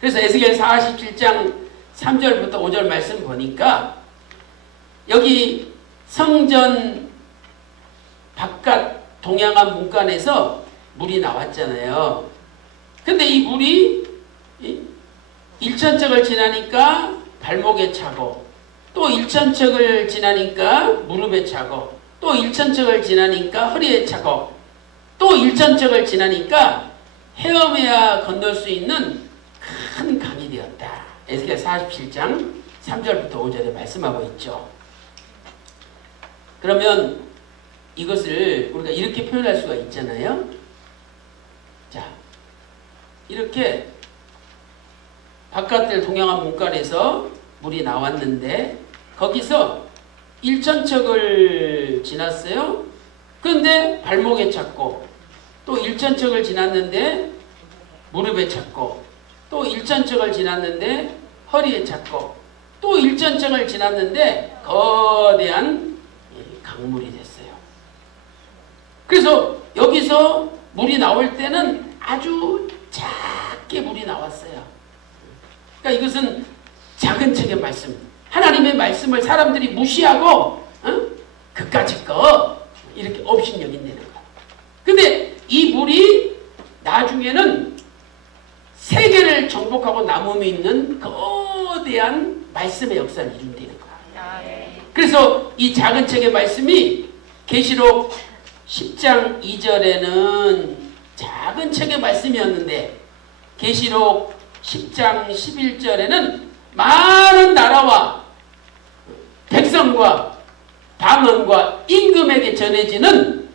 그래서 에스겔 47장 3절부터 5절 말씀 보니까 여기 성전 바깥 동양안 문간에서 물이 나왔잖아요. 근데 이 물이 1천척을 지나니까 발목에 차고, 또 1천척을 지나니까 무릎에 차고, 또 1천척을 지나니까 허리에 차고, 또 1천척을 지나니까 헤엄해야 건널 수 있는 큰 강이 되었다. 에스겔 47장 3절부터 5절에 말씀하고 있죠. 그러면 이것을 우리가 이렇게 표현할 수가 있잖아요. 자, 이렇게 바깥들 동양안 문간에서 물이 나왔는데 거기서 1천척을 지났어요. 그런데 발목에 찼고, 또 1천척을 지났는데 무릎에 찼고, 또 1천척을 지났는데 허리에 찼고, 또 1천척을 지났는데 거대한 강물이 됐어요. 그래서 여기서 물이 나올 때는 아주 작게 물이 나왔어요. 그러니까 이것은 작은 책의 말씀, 하나님의 말씀을 사람들이 무시하고 그까짓 거 이렇게 업신여긴다는 거야. 근데 이 물이 나중에는 세계를 정복하고 남음이 있는 거대한 말씀의 역사를 이룬다는 거야. 그래서 이 작은 책의 말씀이 계시록 10장 2절에는 작은 책의 말씀이었는데 계시록 10장 11절에는 많은 나라와 백성과 방언과 임금에게 전해지는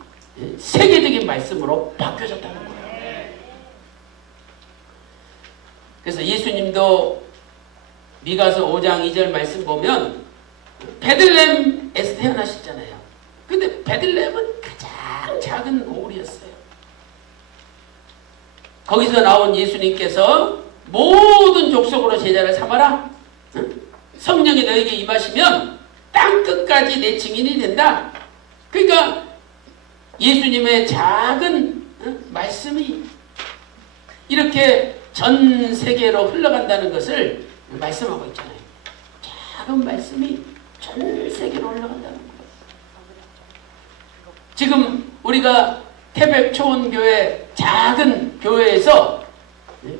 세계적인 말씀으로 바뀌어졌다는 거예요. 그래서 예수님도 미가서 5장 2절 말씀 보면 베들레헴에서 태어나셨잖아요. 근데 베들레헴은 가장 작은 고을이었어요. 거기서 나온 예수님께서 모든 족속으로 제자를 삼아라. 성령이 너에게 임하시면 땅끝까지 내 증인이 된다. 그러니까 예수님의 작은 말씀이 이렇게 전 세계로 흘러간다는 것을 말씀하고 있잖아요. 작은 말씀이 전 세계로 흘러간다는 거예요. 지금 우리가 태백초원교회 작은 교회에서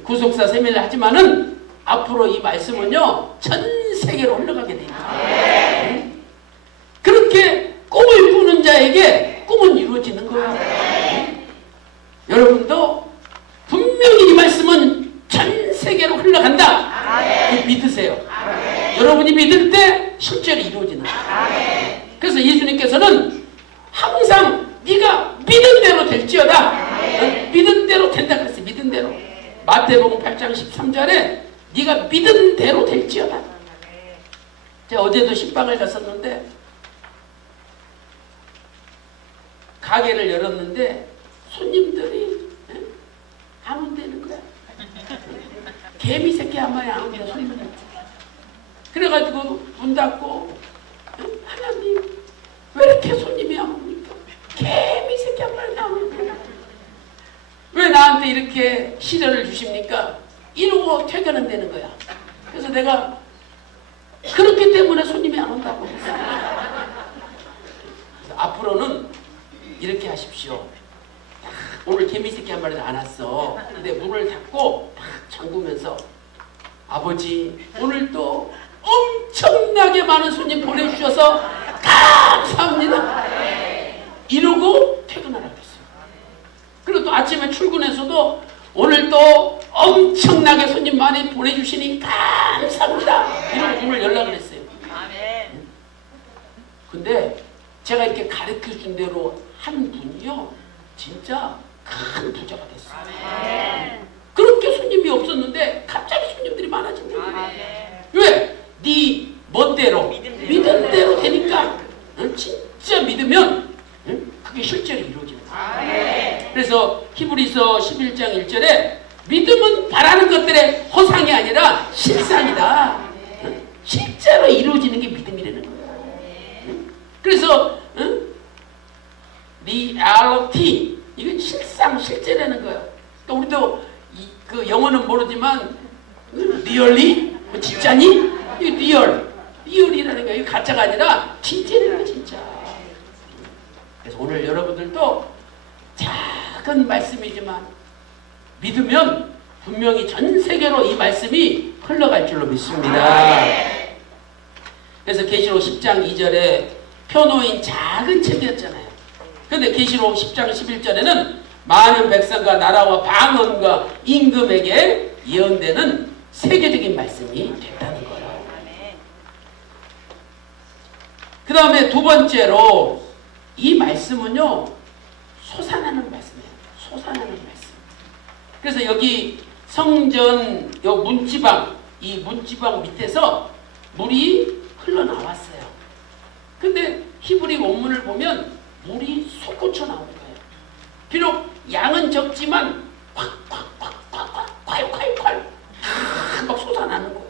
구속사 세미를 하지만은 앞으로 이 말씀은요 전 세계로 흘러가게 됩니다. 그렇게 꿈을 꾸는 자에게 꿈은 이루어지는 거예요. 여러분도 분명히 이 말씀은 전 세계로 흘러간다. 믿으세요. 여러분이 믿을 때 실제로 이루어지는 거예요. 그래서 예수님께서는 항상 네가 믿은 대로 될지어다. 믿은 대로 된다 그랬어요. 믿은 대로. 마태복음 8장 13절에 네가 믿은 대로 될지어다. 제가 어제도 식빵을 갔었는데 가게를 열었는데 손님들이 안 온다는 거야. 개미 새끼 한 마리 안 온다 손님들. 그래가지고 문 닫고 하나님 왜 이렇게 손님이 안 옵니까? 개미 새끼 한 마리 안 옵니까? 왜 나한테 이렇게 시련을 주십니까? 이러고 퇴근한다는 거야. 그래서 내가 그렇기 때문에 손님이 안 온다고 했어요. 앞으로는 이렇게 하십시오. 오늘 개미새끼 한 마리도 안 왔어. 근데 문을 닫고 막 잠그면서 아버지 오늘 또 엄청나게 많은 손님 보내주셔서 감사합니다. 이러고 퇴근하라고 했어요. 그리고 또 아침에 출근해서도 오늘 또 엄청나게 손님 많이 보내주시니 감사합니다. 이러고 문을 연락을 했어요. 근데 제가 이렇게 가르쳐 준 대로 한 분이요 진짜 큰 부자가 됐어요. 그렇게 손님이 없었는데 갑자기 손님들이 많아진 거예요. 왜? 네 멋대로 믿은 대로 되니까 진짜 믿으면 그게 실제로 이루어지는 거예요. 그래서 히브리서 11장 1절에 믿음은 바라는 것들의 허상이 아니라 실상이다. 실제로 이루어지는 게 믿음이라는 거예요. 그래서 리얼리티 이건 실상 실제라는 거예요. 그러니까 우리도 그 영어는 모르지만 리얼리 진짜니? 이거 리얼이라는 거예요. 이거 가짜가 아니라 진짜라는 거예요. 진짜. 그래서 오늘 여러분들도 작은 말씀이지만 믿으면 분명히 전 세계로 이 말씀이 흘러갈 줄로 믿습니다. 그래서 계시록 10장 2절에 펴놓인 작은 책이었잖아요. 그런데 계시록 10장 11절에는 많은 백성과 나라와 방언과 임금에게 예언되는 세계적인 말씀이 됐다는 거예요. 그 다음에 두 번째로 이 말씀은요 솟아나는 말씀이에요. 솟아나는 말씀. 그래서 여기 성전 요 문지방 이 문지방 밑에서 물이 흘러나왔어요. 근데 히브리 원문을 보면 물이 솟구쳐 나오는 거예요. 비록 양은 적지만 콸콸콸콸 막 솟아나는 거예요.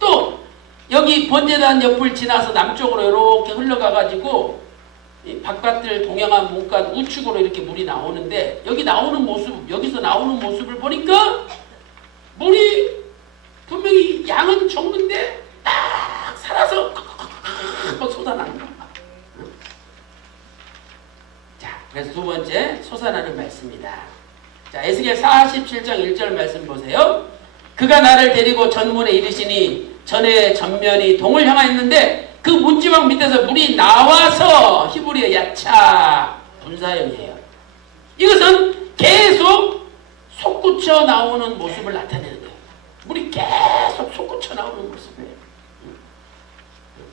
또 여기 번제단 옆을 지나서 남쪽으로 이렇게 흘러가가지고 바깥을 동양한 문간 우측으로 이렇게 물이 나오는데 여기 나오는 모습, 여기서 나오는 모습을 보니까 물이 분명히 양은 적는데 딱 살아서 막 솟아나는 거예요. 자, 그래서 두 번째 솟아나는 말씀이다. 자, 에스겔 47장 1절 말씀 보세요. 그가 나를 데리고 전문에 이르시니 전에 전면이 동을 향하였는데 그 문지방 밑에서 물이 나와서 히브리어 야차 분사형이에요. 이것은 계속 솟구쳐 나오는 모습을 나타내는 거예요. 물이 계속 솟구쳐 나오는 모습이에요.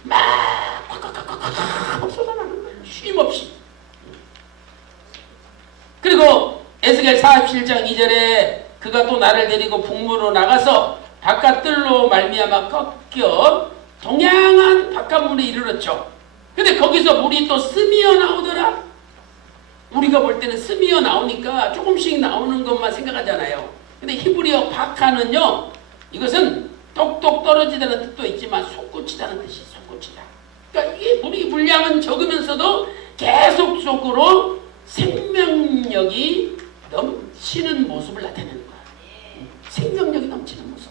막 쏟아나는 거예요. 쉼없이. 그리고 에스겔 47장 2절에 그가 또 나를 데리고 북문으로 나가서 바깥들로 말미암아 꺾여 동양한 바깥문에 이르렀죠. 근데 거기서 물이 또 스미어 나오더라. 우리가 볼 때는 스미어 나오니까 조금씩 나오는 것만 생각하잖아요. 근데 히브리어 바카는요 이것은 똑똑 떨어지다는 뜻도 있지만 솟구치다는 뜻이 솟구치다. 그러니까 이게 물이 물량은 적으면서도 계속 속으로 생명력이 넘치는 모습을 나타내는 거야. 생명력이 넘치는 모습.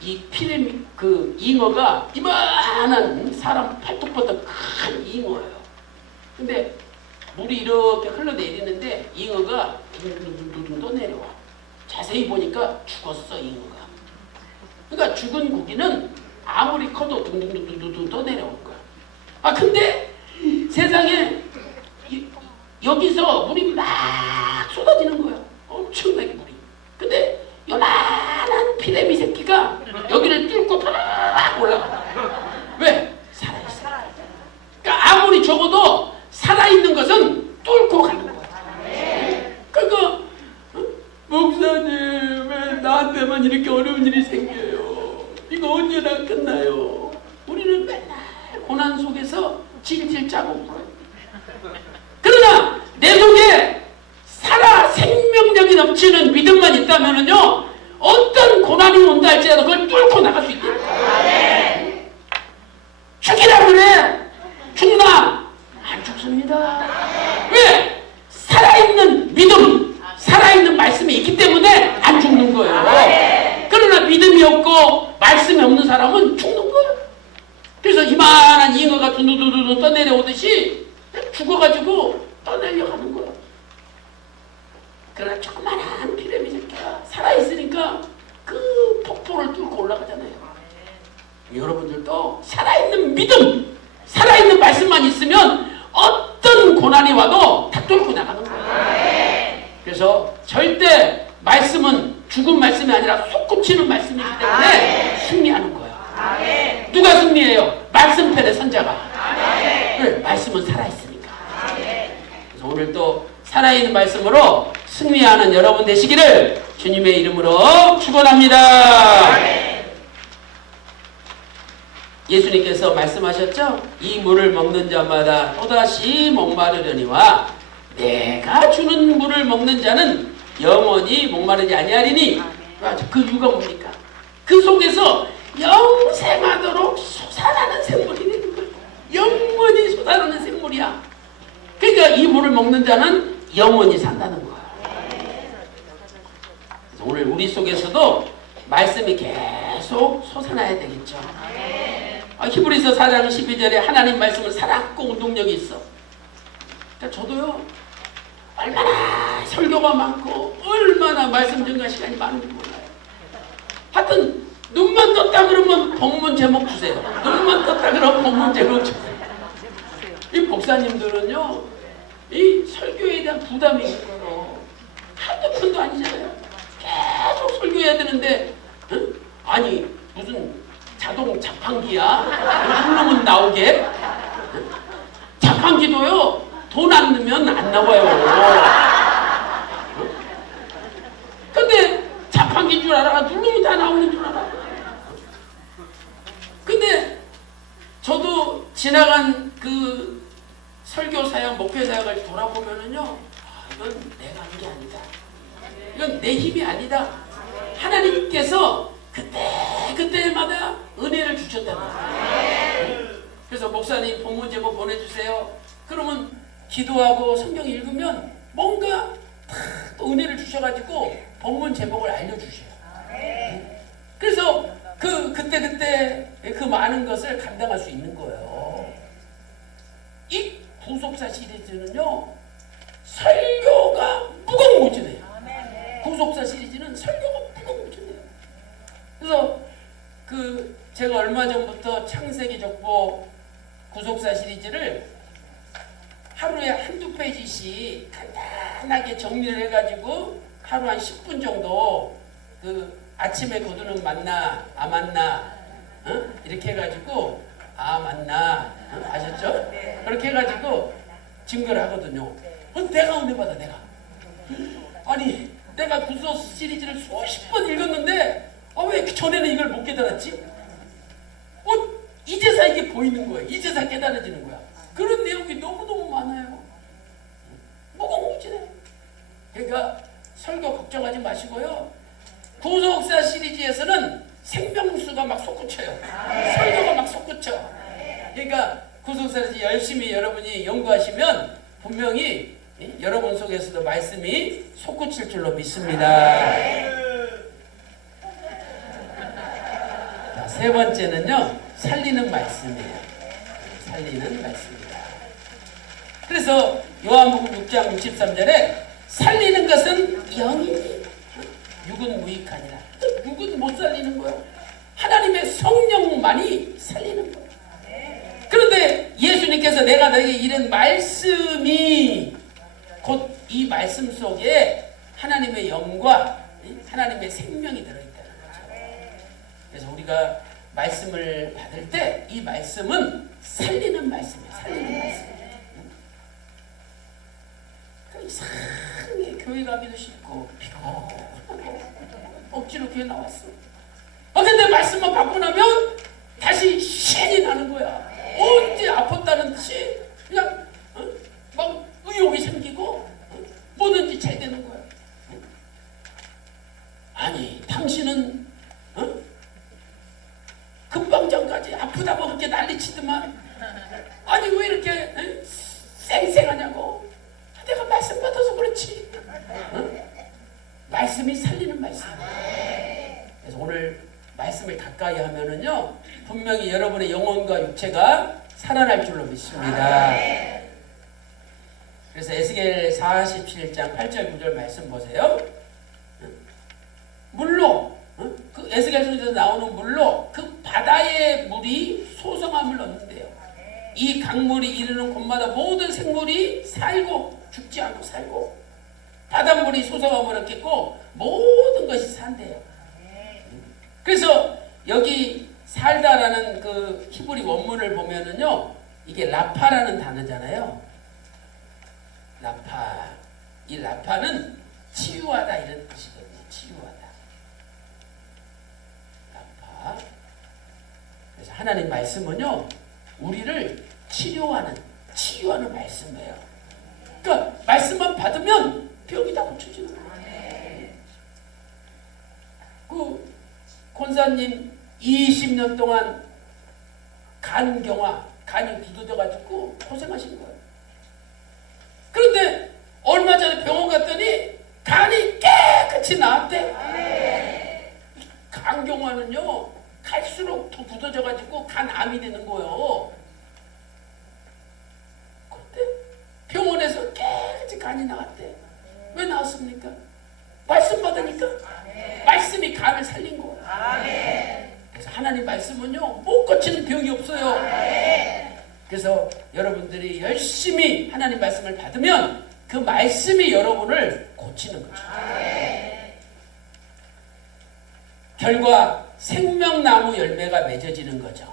이 피레미 잉어가 이만한 사람 팔뚝보다 큰 잉어예요. 근데 물이 이렇게 흘러내리는데 잉어가 둥둥둥둥 떠내려와. 자세히 보니까 죽었어, 잉어가. 그러니까 죽은 고기는 아무리 커도 둥둥둥둥둥 떠내려온 거야. 근데 세상에 여기서 물이 막 쏟아지는 거야. 엄청나게 물이. 근데 요만한 피레미 새끼가 여기를 뚫고 팍 올라가. 왜? 살아있어. 그러니까 아무리 적어도 살아있는 것은 뚫고 가는 거야. 그러니까 목사님 왜 나한테만 이렇게 어려운 일이 생겨요? 이거 언제나 끝나요? 우리는 맨날 고난 속에서 질질 짜고 울어요. 그러나 내 속에 살아 생명력이 넘치는 믿음만 있다면은요, 어떤 고난이 온다 할지라도 그걸 뚫고 나갈 수 있다니까. 죽이라 그래. 죽나? 안 죽습니다. 왜? 살아있는 믿음, 살아있는 말씀이 있기 때문에 안 죽는 거예요. 그러나 믿음이 없고 말씀이 없는 사람은 죽는 거예요. 그래서 이만한 잉어가 두두두두 떠내려오듯이 죽어가지고 떠내려가는 거예요. 그러나 조그만한 피레미 새끼가 살아있으니까 그 폭포를 뚫고 올라가잖아요. 여러분들도 살아있는 믿음, 살아있는 말씀만 있으면 어떤 고난이 와도 다 뚫고 나가는 거예요. 그래서 절대 말씀은 죽은 말씀이 아니라 솟구치는 말씀이기 때문에 승리하는 거예요. 누가 승리해요? 말씀편의 선자가. 왜? 말씀은 살아있으니까. 그래서 오늘 또 살아있는 말씀으로 승리하는 여러분 되시기를 주님의 이름으로 축원합니다. 예수님께서 말씀하셨죠? 이 물을 먹는 자마다 또다시 목마르려니와 내가 주는 물을 먹는 자는 영원히 목마르지 아니하리니. 그 이유가 뭡니까? 그 속에서 영생하도록 솟아나는 샘물이 되는 거예요. 영원히 솟아나는 샘물이야. 그러니까 이 물을 먹는 자는 영원히 산다는 거예요. 그래서 오늘 우리 속에서도 말씀이 계속 솟아나야 되겠죠. 히브리서 4장 12절에 하나님 말씀은 살았고 운동력이 있어. 그러니까 저도요, 얼마나 설교가 많고 얼마나 말씀 전가 시간이 많은지 몰라요. 하여튼 눈만 떴다 그러면 본문 제목 주세요. 눈만 떴다 그러면 본문 제목 주세요. 이 목사님들은요, 이 설교에 대한 부담이 있는 거예요. 한두 편도 아니잖아요. 계속 설교해야 되는데, 응? 아니 무슨 자동 자판기야? 누르면 나오게? 응? 자판기도요, 돈 안 넣으면 안 나와요. 응? 근데 자판기인 줄 알아? 누르면 다 나오는 줄 알아? 근데 저도 지나간 그 설교 사역, 목회 사역을 돌아보면은요, 이건 내가 한 게 아니다. 이건 내 힘이 아니다. 하나님께서 그때마다 은혜를 주셨다는 거예요. 그래서 목사님 본문 제목 보내주세요. 그러면 기도하고 성경 읽으면 뭔가 또 은혜를 주셔가지고 본문 제목을 알려주셔요. 그래서 그때 그 많은 것을 감당할 수 있는 거예요. 이 구속사 시리즈는요, 설교가 무궁무진해요. 구속사 시리즈는 설교가 무궁무진해요. 그래서 제가 얼마 전부터 창세기 족보 구속사 시리즈를 하루에 한두 페이지씩 간단하게 정리를 해가지고 하루 한 10분 정도 아침에 거두는 만나, 아 만나, 이렇게 해가지고 아 만나, 아셨죠? 그렇게 해가지고 증거를 하거든요. 내가 은혜 받아, 내가. 아니 내가 구속 시리즈를 수십 번 읽었는데 왜 전에는 이걸 못 깨달았지? 이제서 이게 보이는 거예요. 이제서 깨달아지는 거야. 그런 내용이 너무너무 많아요. 무궁무진해. 그러니까 설교 걱정하지 마시고요. 구속사 시리즈에서는 생명수가 막 솟구쳐요. 설교가 막 솟구쳐. 그러니까 구속사 시리즈 열심히 여러분이 연구하시면 분명히 여러분 속에서도 말씀이 솟구칠 줄로 믿습니다. 자, 세 번째는요, 살리는 말씀이에요. 살리는 말씀입니다. 그래서 요한복음 6장 63절에 살리는 것은 영이니 육은 무익하니라. 육은 못 살리는 거야. 하나님의 성령만이 살리는 거야. 그런데 예수님께서 내가 너에게 이른 말씀이 곧 이 말씀 속에 하나님의 영과 하나님의 생명이 들어있다는 거죠. 그래서 우리가 말씀을 받을 때 이 말씀은 살리는 말씀이에요. 살리는 말씀. 이상하게 교회 가기도 싫고 피곤하고 억지로 교회 나왔어. 근데 말씀만 받고 나면 다시 신이 나는 거야. 언제 아팠다는 듯이 그냥 막 의욕이 생기고 뭐든지 잘 되는 거야. 아니 당신은 금방 전까지 아프다고 그렇게 난리치더만 아니 왜 이렇게 쌩쌩하냐고. 내가 말씀 받아서 그렇지. 말씀이 살리는 말씀이에요. 그래서 오늘 말씀을 가까이 하면은요 분명히 여러분의 영혼과 육체가 살아날 줄로 믿습니다. 그래서 에스겔 47장 8절 9절 말씀 보세요. 물로 그 에스겔书에서 나오는 물로 그 바다의 물이 소성함을 얻는데요. 이 강물이 이르는 곳마다 모든 생물이 살고 죽지 않고 살고 바닷물이 소성함을 얻겠고 모든 것이 산대요. 그래서 여기 살다라는 그 히브리 원문을 보면은요 이게 라파라는 단어잖아요. 라파. 이 라파는 치유하다 이런 뜻이거든요. 치유하다. 라파. 그래서 하나님 말씀은요 우리를 치유하는 말씀이에요. 그러니까 말씀만 받으면 병이 다 고쳐지는 거예요. 그 권사님 20년 동안 간경화, 간이 굳어져가지고 고생하신 거예요. 그런데 얼마 전에 병원 갔더니 간이 깨끗이 나왔대. 간경화는요 갈수록 더 굳어져가지고 간암이 되는 거예요. 그런데 병원에서 깨끗이 간이 나왔대. 왜 나왔습니까? 말씀 받으니까. 말씀이 간을 살린 거예요. 그래서 하나님 말씀은요 못 고치는 병이 없어요. 그래서 여러분들이 열심히 하나님 말씀을 받으면 그 말씀이 여러분을 고치는 거죠. 결과 생명나무 열매가 맺어지는 거죠.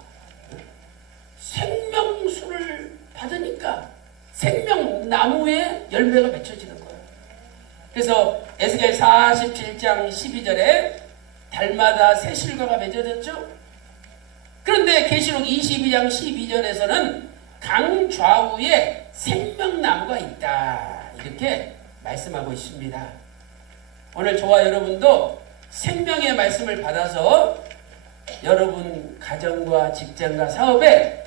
생명수를 받으니까 생명나무에 열매가 맺혀지는 거예요. 그래서 에스겔 47장 12절에 달마다 새 실과가 맺어졌죠. 그런데 계시록 22장 12절에서는 강 좌우에 생명나무가 있다 이렇게 말씀하고 있습니다. 오늘 저와 여러분도 생명의 말씀을 받아서 여러분 가정과 직장과 사업에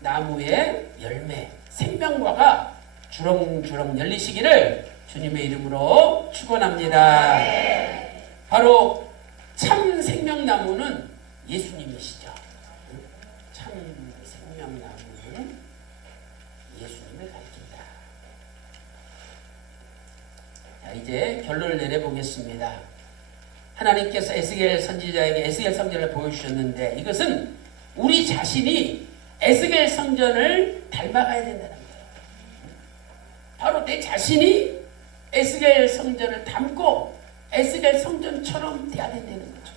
생명나무의 열매, 생명과가 주렁주렁 열리시기를 주님의 이름으로 축원합니다. 바로 참 생명나무는 예수님이시죠. 참 생명나무는 예수님을 가리킨다. 자, 이제 결론을 내려보겠습니다. 하나님께서 에스겔 선지자에게 에스겔 성전을 보여주셨는데 이것은 우리 자신이 에스겔 성전을 닮아가야 된다는 거예요. 바로 내 자신이 에스겔 성전을 닮고 에스겔 성전처럼 돼야 된다는 거죠.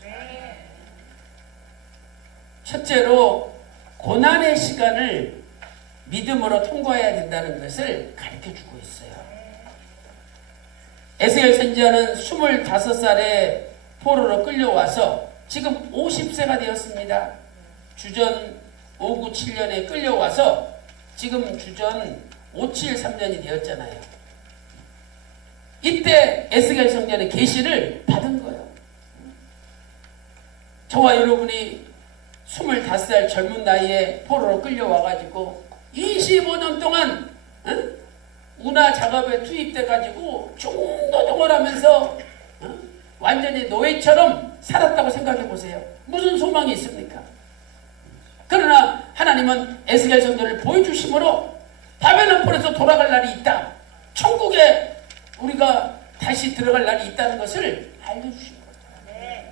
첫째로 고난의 시간을 믿음으로 통과해야 된다는 것을 가르쳐주고 있어요. 에스겔 선지자는 25살에 포로로 끌려와서 지금 50세가 되었습니다. 주전 597년에 끌려와서 지금 주전 573년이 되었잖아요. 이때 에스겔 성전의 계시를 받은 거예요. 저와 여러분이 25살 젊은 나이에 포로로 끌려와가지고 25년 동안 운하 작업에 투입돼 가지고 중노동을 하면서 완전히 노예처럼 살았다고 생각해 보세요. 무슨 소망이 있습니까? 그러나 하나님은 에스겔 선지자를 보여주심으로 바벨론폰에서 돌아갈 날이 있다. 천국에 우리가 다시 들어갈 날이 있다는 것을 알려주신 거예요.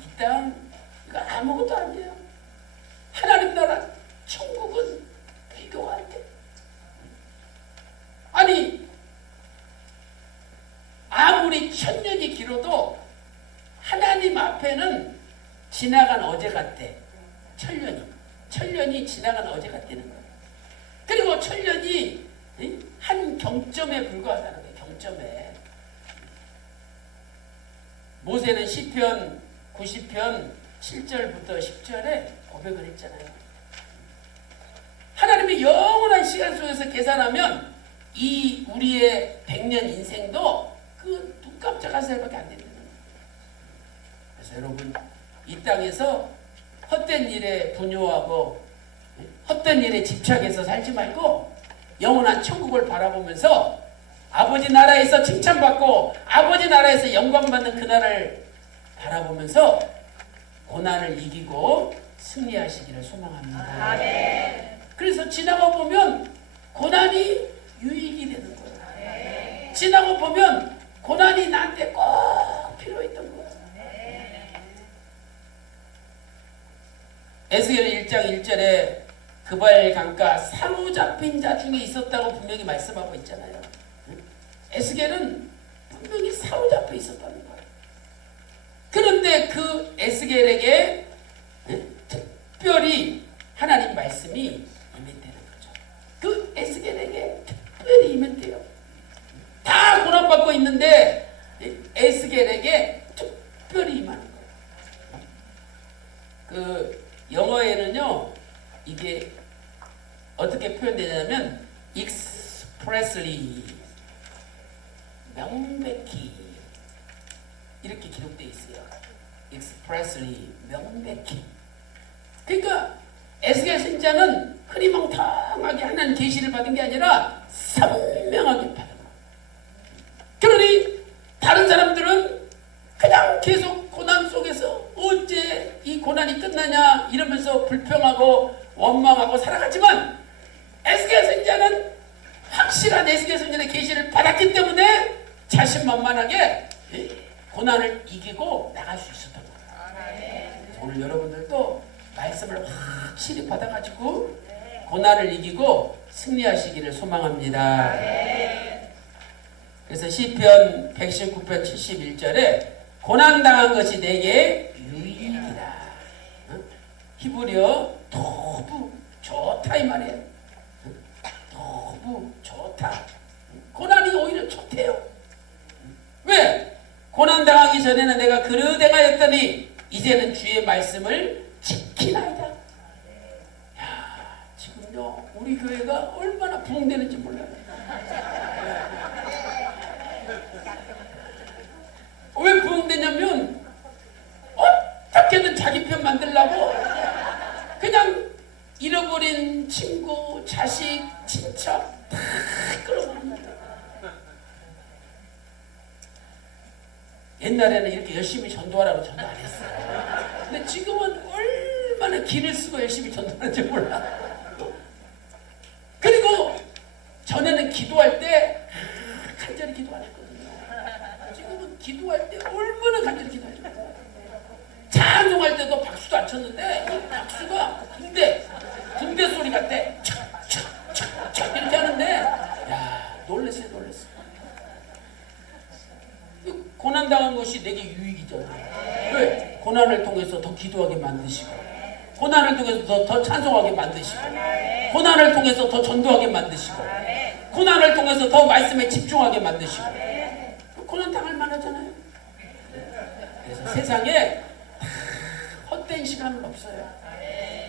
이 땅 이거 아무것도 아니에요. 하나님 나라 천국은 비교가 안 돼. 아니 아무리 천년이 길어도 하나님 앞에는 지나간 어제 같대. 천년이 지나간 어제 같다는 거예요. 그리고 천년이 한 경점에 불과하다는 거예요. 경점에. 모세는 시편 90편 7절부터 10절에 고백을 했잖아요. 하나님의 영원한 시간 속에서 계산하면 이 우리의 100년 인생도 그 눈 깜짝할 새밖에 안 된다는 거예요. 그래서 여러분 이 땅에서 헛된 일에 분요하고 헛된 일에 집착해서 살지 말고 영원한 천국을 바라보면서 아버지 나라에서 칭찬받고 아버지 나라에서 영광받는 그날을 바라보면서 고난을 이기고 승리하시기를 소망합니다. 아멘. 그래서 지나가 보면 고난이 유익이 되는 거예요. 지나고 보면 고난이 나한테 꼭 필요했던 거예요. 에스겔 1장 1절에 그발 강가 사로잡힌 자 중에 있었다고 분명히 말씀하고 있잖아요. 에스겔은 분명히 사로잡혀 있었다는 거예요. 그런데 그 에스겔에게 특별히 하나님 말씀이 임했다는 거죠. 그 에스겔에게 특별히 임했대요. 다 고난받고 있는데 에스겔에게 특별히 임하는 거예요. 그 영어에는요 이게 어떻게 표현되냐면 expressly 명백히 이렇게 기록되어 있어요. expressly 명백히. 그러니까 에스겔 선지자는 흐리멍텅하게 하나님 계시를 받은 게 아니라 선명하게 받은 거예요. 그러니 다른 사람들은 그냥 계속 고난 속에서 언제 이 고난이 끝나냐 이러면서 불평하고 원망하고 살아갔지만 에스겔 선지자는 확실한 에스겔 선지자의 계시를 받았기 때문에 자신만만하게 고난을 이기고 나갈 수 있었던 거예요. 오늘 여러분들도 말씀을 확실히 받아가지고 고난을 이기고 승리하시기를 소망합니다. 그래서 시편 119편 71절에 고난당한 것이 내게 유익이라. 히브리어 토부 좋다 이 말이에요. 토부 좋다. 고난이 오히려 좋대요. 왜? 고난당하기 전에는 내가 그르댕하였더니 이제는 주의 말씀을 지키나이다. 야, 지금요 우리 교회가 얼마나 부흥되는지 몰라요. 왜 부흥되냐면 어떻게든 자기 편 만들려고 그냥 잃어버린 친구, 자식, 친척 다 끌어오는 거예요. 옛날에는 이렇게 열심히 전도하라고 전도 안 했어요. 근데 지금은 얼마나 기를 쓰고 열심히 전도하는지 몰라. 그리고 전에는 기도할 때 간절히 기도 안 했거든요. 지금은 기도할 때 얼마나 간절히 기도하죠. 찬송할 때도 박수도 안 쳤는데 이 박수가 군대 소리 같대. 촥촥촥촥 이렇게 하는데 야 놀랬어요. 고난당한 것이 내게 유익이잖아요. 왜? 고난을 통해서 더 기도하게 만드시고 고난을 통해서 더 찬송하게 만드시고 고난을 통해서 더 전도하게 만드시고 고난을 통해서 더 말씀에 집중하게 만드시고 고난 당할 만하잖아요. 그래서 세상에 헛된 시간은 없어요.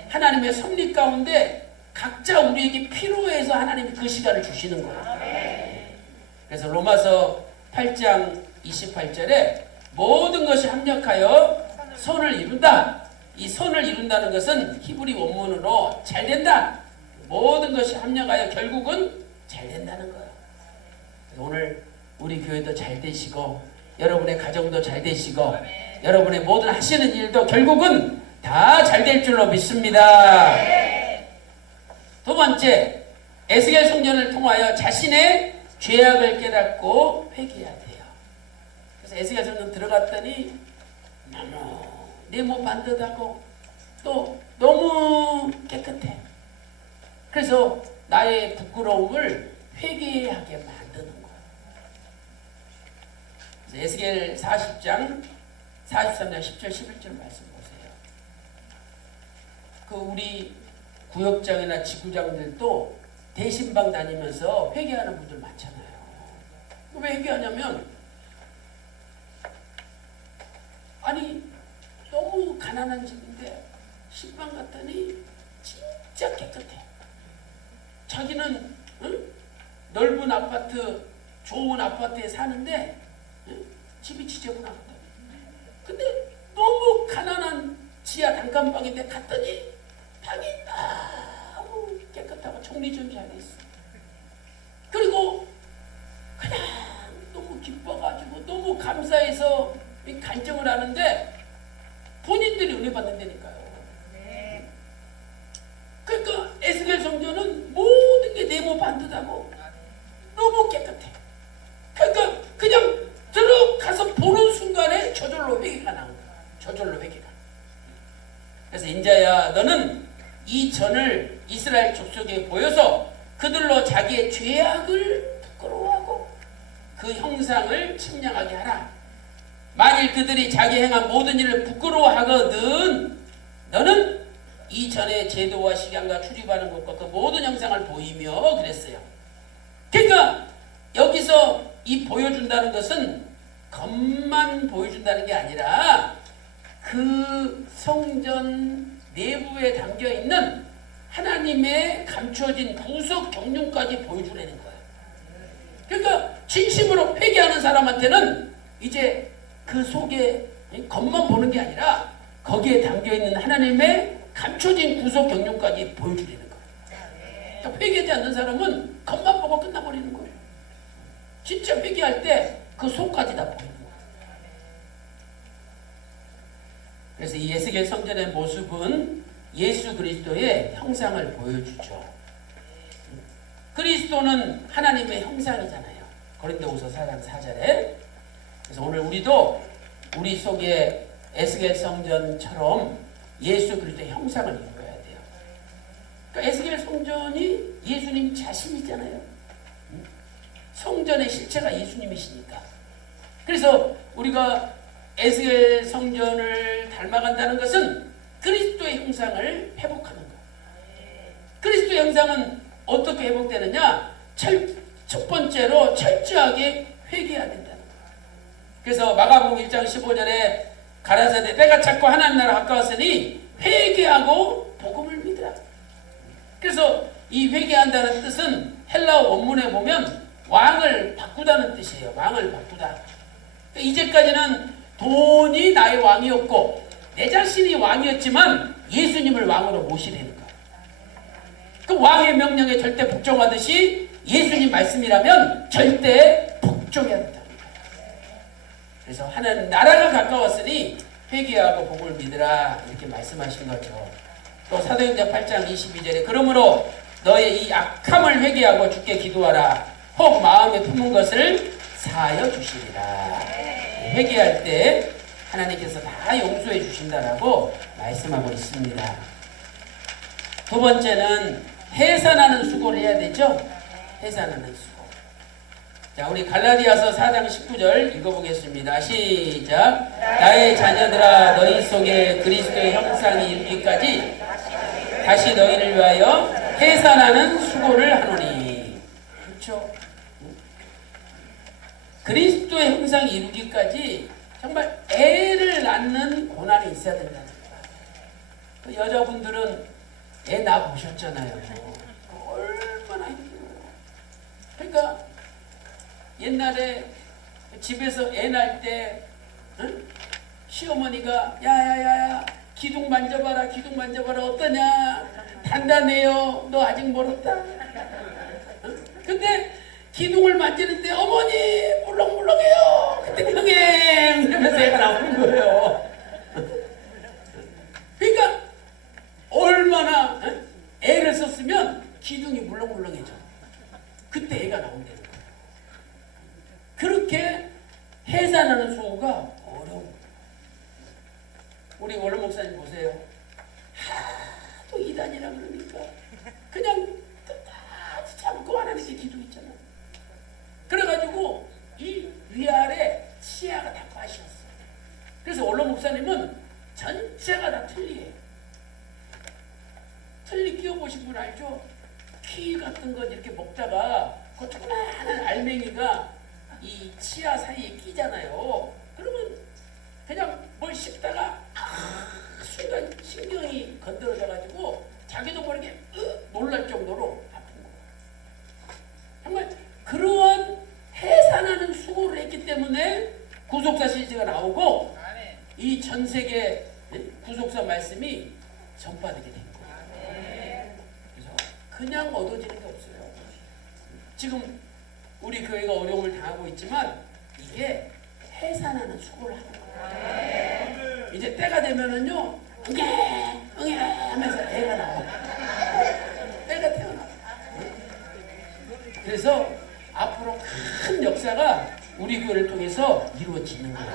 하나님의 섭리 가운데 각자 우리에게 필요해서 하나님이 그 시간을 주시는 거예요. 그래서 로마서 8장 28절에 모든 것이 합력하여 선을 이룬다. 이 선을 이룬다는 것은 히브리 원문으로 잘 된다. 모든 것이 합력하여 결국은 잘 된다는 거예요. 그래서 오늘 우리 교회도 잘 되시고 여러분의 가정도 잘 되시고 여러분의 모든 하시는 일도 결국은 다 잘 될 줄로 믿습니다. 두 번째, 에스겔 성전을 통하여 자신의 죄악을 깨닫고 회개해야 돼요. 그래서 에스겔 성전 들어갔더니 너무 네모 반듯하고 또 너무 깨끗해. 그래서 나의 부끄러움을 회개하게 만드는 거예요. 그래서 에스겔 40장 43장 10절 11절 말씀 보세요. 그 우리 구역장이나 지구장들도 대신방 다니면서 회개하는 분들 많잖아요. 왜 회개하냐면 아니 너무 가난한 집인데 신방 갔더니 진짜 깨끗해. 자기는 넓은 아파트, 좋은 아파트에 사는데 집이 지저분하거든. 근데 너무 가난한 지하 단칸방인데 갔더니 방이 너무 깨끗하고 정리정돈이 돼 있어. 그리고 그냥 너무 기뻐가지고 너무 감사해서 간증을 하는데 본인들이 은혜 받는다니까요. 그러니까 에스겔 성전은 모든 게 네모 반듯하고 너무 깨끗해. 그러니까 그냥 들어가서 보는 순간에 저절로 회개가 나온 거야. 저절로 회개가. 그래서 인자야, 너는 이 전을 이스라엘 족속에 보여서 그들로 자기의 죄악을 부끄러워하고 그 형상을 측량하게 하라. 만일 그들이 자기 행한 모든 일을 부끄러워하거든 너는 이전의 제도와 식양과 출입하는 것과 그 모든 형상을 보이며 그랬어요. 그러니까 여기서 이 보여준다는 것은 겉만 보여준다는 게 아니라 그 성전 내부에 담겨있는 하나님의 감춰진 구속 경륜까지 보여주려는 거예요. 그러니까 진심으로 회개하는 사람한테는 이제 그 속에 겉만 보는 게 아니라 거기에 담겨있는 하나님의 감춰진 구속 경륜까지 보여주려는 거예요. 그러니까 회개하지 않는 사람은 겉만 보고 끝나버리는 거예요. 진짜 회개할 때 그 속까지 다 보이는 거예요. 그래서 이 에스겔 성전의 모습은 예수 그리스도의 형상을 보여주죠. 그리스도는 하나님의 형상이잖아요. 고린도후서 4장 4절에. 그래서 오늘 우리도 우리 속에 에스겔 성전처럼 예수 그리스도의 형상을 이루어야 돼요. 그러니까 에스겔 성전이 예수님 자신이잖아요. 성전의 실체가 예수님이시니까. 그래서 우리가 에스겔 성전을 닮아간다는 것은 그리스도의 형상을 회복하는 거예요. 그리스도의 형상은 어떻게 회복되느냐? 첫 번째로 철저하게 회개해야 된다는 거예요. 그래서 마가복음 1장 15절에 가라사대 때가 찼고 하나님 나라 가까웠으니 회개하고 복음을 믿으라. 그래서 이 회개한다는 뜻은 헬라어 원문에 보면 왕을 바꾸다는 뜻이에요. 왕을 바꾸다. 이제까지는 돈이 나의 왕이었고 내 자신이 왕이었지만 예수님을 왕으로 모시려는 거예요. 그 왕의 명령에 절대 복종하듯이 예수님 말씀이라면 절대 복종해야 된다는 거예요. 그래서 하나님 나라가 가까웠으니 회개하고 복을 믿으라 이렇게 말씀하신 거죠. 또 사도행전 8장 22절에 그러므로 너의 이 악함을 회개하고 주께 기도하라. 혹 마음에 품은 것을 사하여 주시리라. 회개할 때 하나님께서 다 용서해 주신다라고 말씀하고 있습니다. 두 번째는 해산하는 수고를 해야 되죠. 해산하는 수고. 자, 우리 갈라디아서 4장 19절 읽어보겠습니다. 시작. 나의 자녀들아 너희 속에 그리스도의 형상이 이르기까지 다시 너희를 위하여 해산하는 수고를 하노니. 그렇죠? 그리스도의 형상이 이루기까지 정말 애를 낳는 고난이 있어야 된다는 거예요. 그 여자분들은 애 낳아 보셨잖아요. 얼마나 힘들어요. 그러니까 옛날에 집에서 애 낳을 때 시어머니가 야야야야 기둥 만져봐라 기둥 만져봐라 어떠냐 단단해요 너 아직 멀었다. 근데 기둥을 만지는데 어머니 물렁물렁해요. 그때 흥행 이러면서 애가 나오는 거예요. 그러니까 얼마나 애를 썼으면 기둥이 물렁물렁해져. 그때 애가 나온다는 거예요. 그렇게 해산하는 수고가 어려운 거예요. 우리 원로 목사님 보세요. 하도 이단이라 그러니까 그냥 끝까지 참고 안 하는 게 기둥 있잖아. 그래가지고 이 위아래 치아가 다 빠졌어. 그래서 원로 목사님은 전체가 다 틀리예요. 틀리 끼워보신 분 알죠? 키 같은 건 이렇게 먹다가 그 조그마한 알맹이가 이 치아 사이에 끼잖아요. 그러면 그냥 뭘 씹다가 순간 신경이 건드려져가지고 자기도 모르게 놀랄 정도로 아픈 거예요. 정말 그러한 해산하는 수고를 했기 때문에 구속사 시리즈가 나오고 이 전 세계 구속사 말씀이 전파되게 된 거예요. 그래서 그냥 얻어지는 게 없어요. 지금 우리 교회가 어려움을 당하고 있지만 이게 해산하는 수고를 하는 거예요. 이제 때가 되면은요, 응애 하면서 애가 나와요. 애가 태어나요. 그래서 앞으로 큰 역사가 우리 교회를 통해서 이루어지는 거예요.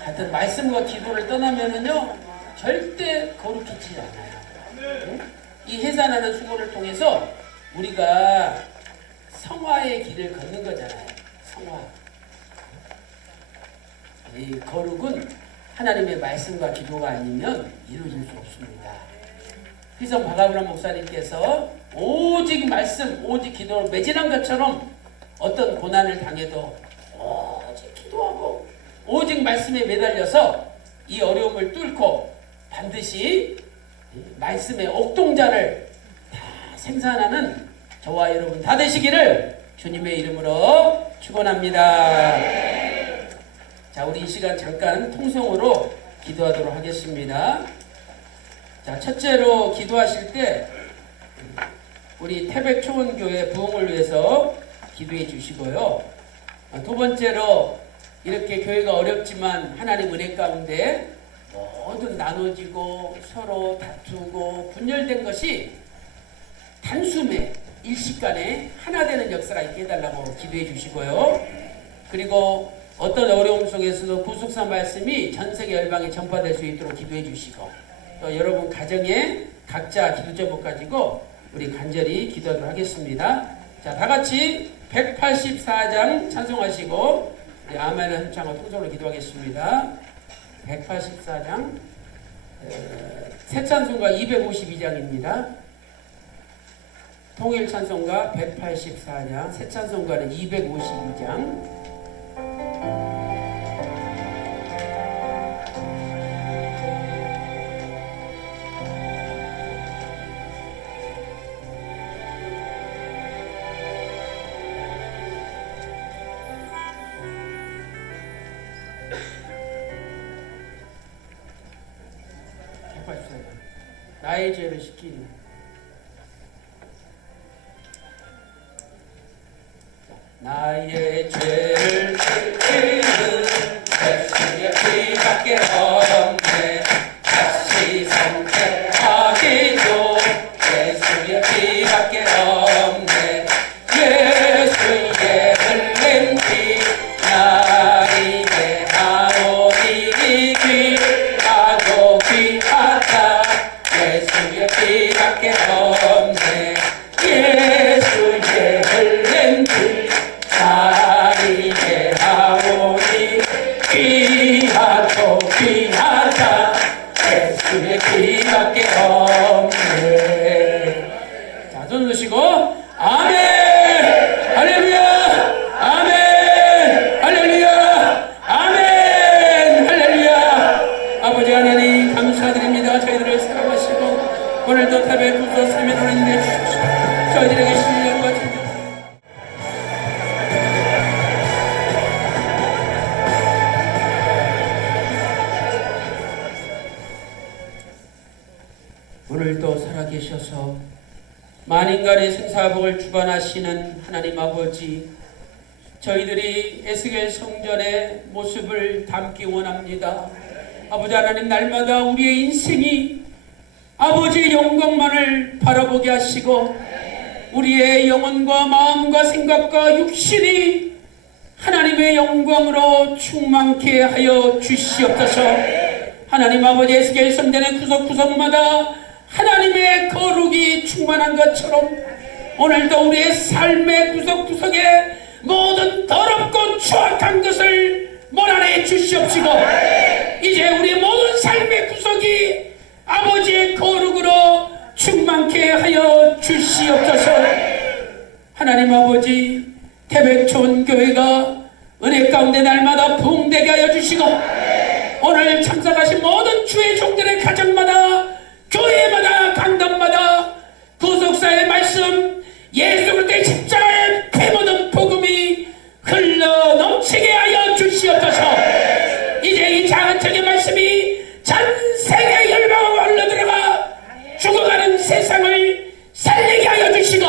하여튼 말씀과 기도를 떠나면은요, 절대 거룩해지지 않아요. 이 해산하는 수고를 통해서 우리가 성화의 길을 걷는 거잖아요. 성화. 이 거룩은 하나님의 말씀과 기도가 아니면 이루어질 수 없습니다. 그래서 박아브람 목사님께서 오직 말씀, 오직 기도를 매진한 것처럼 어떤 고난을 당해도 오직 기도하고 오직 말씀에 매달려서 이 어려움을 뚫고 반드시 말씀의 옥동자를 다 생산하는 저와 여러분 다 되시기를 주님의 이름으로 축원합니다. 자, 우리 이 시간 잠깐 통성으로 기도하도록 하겠습니다. 자, 첫째로 기도하실 때 우리 태백초원교회 부흥을 위해서 기도해 주시고요. 두 번째로 이렇게 교회가 어렵지만 하나님 은혜 가운데 모든 나눠지고 서로 다투고 분열된 것이 단숨에 일시간에 하나 되는 역사가 있게 해달라고 기도해 주시고요. 그리고 어떤 어려움 속에서도 구속사 말씀이 전 세계 열방에 전파될 수 있도록 기도해 주시고 또 여러분 가정에 각자 기도 제목 가지고 우리 간절히 기도하도록 하겠습니다. 자, 다 같이 184장 찬송하시고 아멘을 한창을 통성으로 기도하겠습니다. 184장 새 찬송가 252장입니다. 통일 찬송가 184장, 새 찬송가는 252장. 나의 죄를 시키니 나의 죄를 지키는 예수의 피밖에 없네. 다시 선택하기도 예수의 피밖에 없네. 예수의 흘린 피 나에게 하오니 귀하고 귀하다. 예수의 피밖에 없네. 예수의 흘린 피 나에게 하오니 귀하고 귀하다. 예수의 피밖에 없네. 자, 손 드시고 아멘 할렐루야 아멘 할렐루야 아멘 할렐루야. 아버지 하나님 감사드립니다. 저희들을 사랑하시고 오늘도 태백 구속사에 하나님의 주십시오. 저희들에게 신령과 진정 오늘도 살아계셔서 만인간의 생사복을 주관하시는 하나님 아버지, 저희들이 에스겔 성전의 모습을 담기 원합니다. 아버지 하나님, 날마다 우리의 인생이 아버지의 영광만을 바라보게 하시고 우리의 영혼과 마음과 생각과 육신이 하나님의 영광으로 충만케 하여 주시옵소서. 하나님 아버지, 에스겔 성전의 구석구석마다 하나님의 거룩이 충만한 것처럼 오늘도 우리의 삶의 구석구석에 모든 더럽고 추악한 것을 몰아내 주시옵시고 이제 우리의 모든 삶의 구석이 아버지의 거룩으로 충만케 하여 주시옵소서. 하나님 아버지, 태백촌 교회가 은혜 가운데 날마다 부흥되게 하여 주시고 오늘 참석하신 모든 주의 종들의 가정마다, 교회마다, 강단마다 구속사의 말씀, 예수 그리스도의 십자가의 피 묻은 복음이 흘러 넘치게 하여 주시옵소서. 이제 이 작은 책의 말씀이 전 세계 열방으로 흘러들어가 죽어가는 세상을 살리게 하여 주시고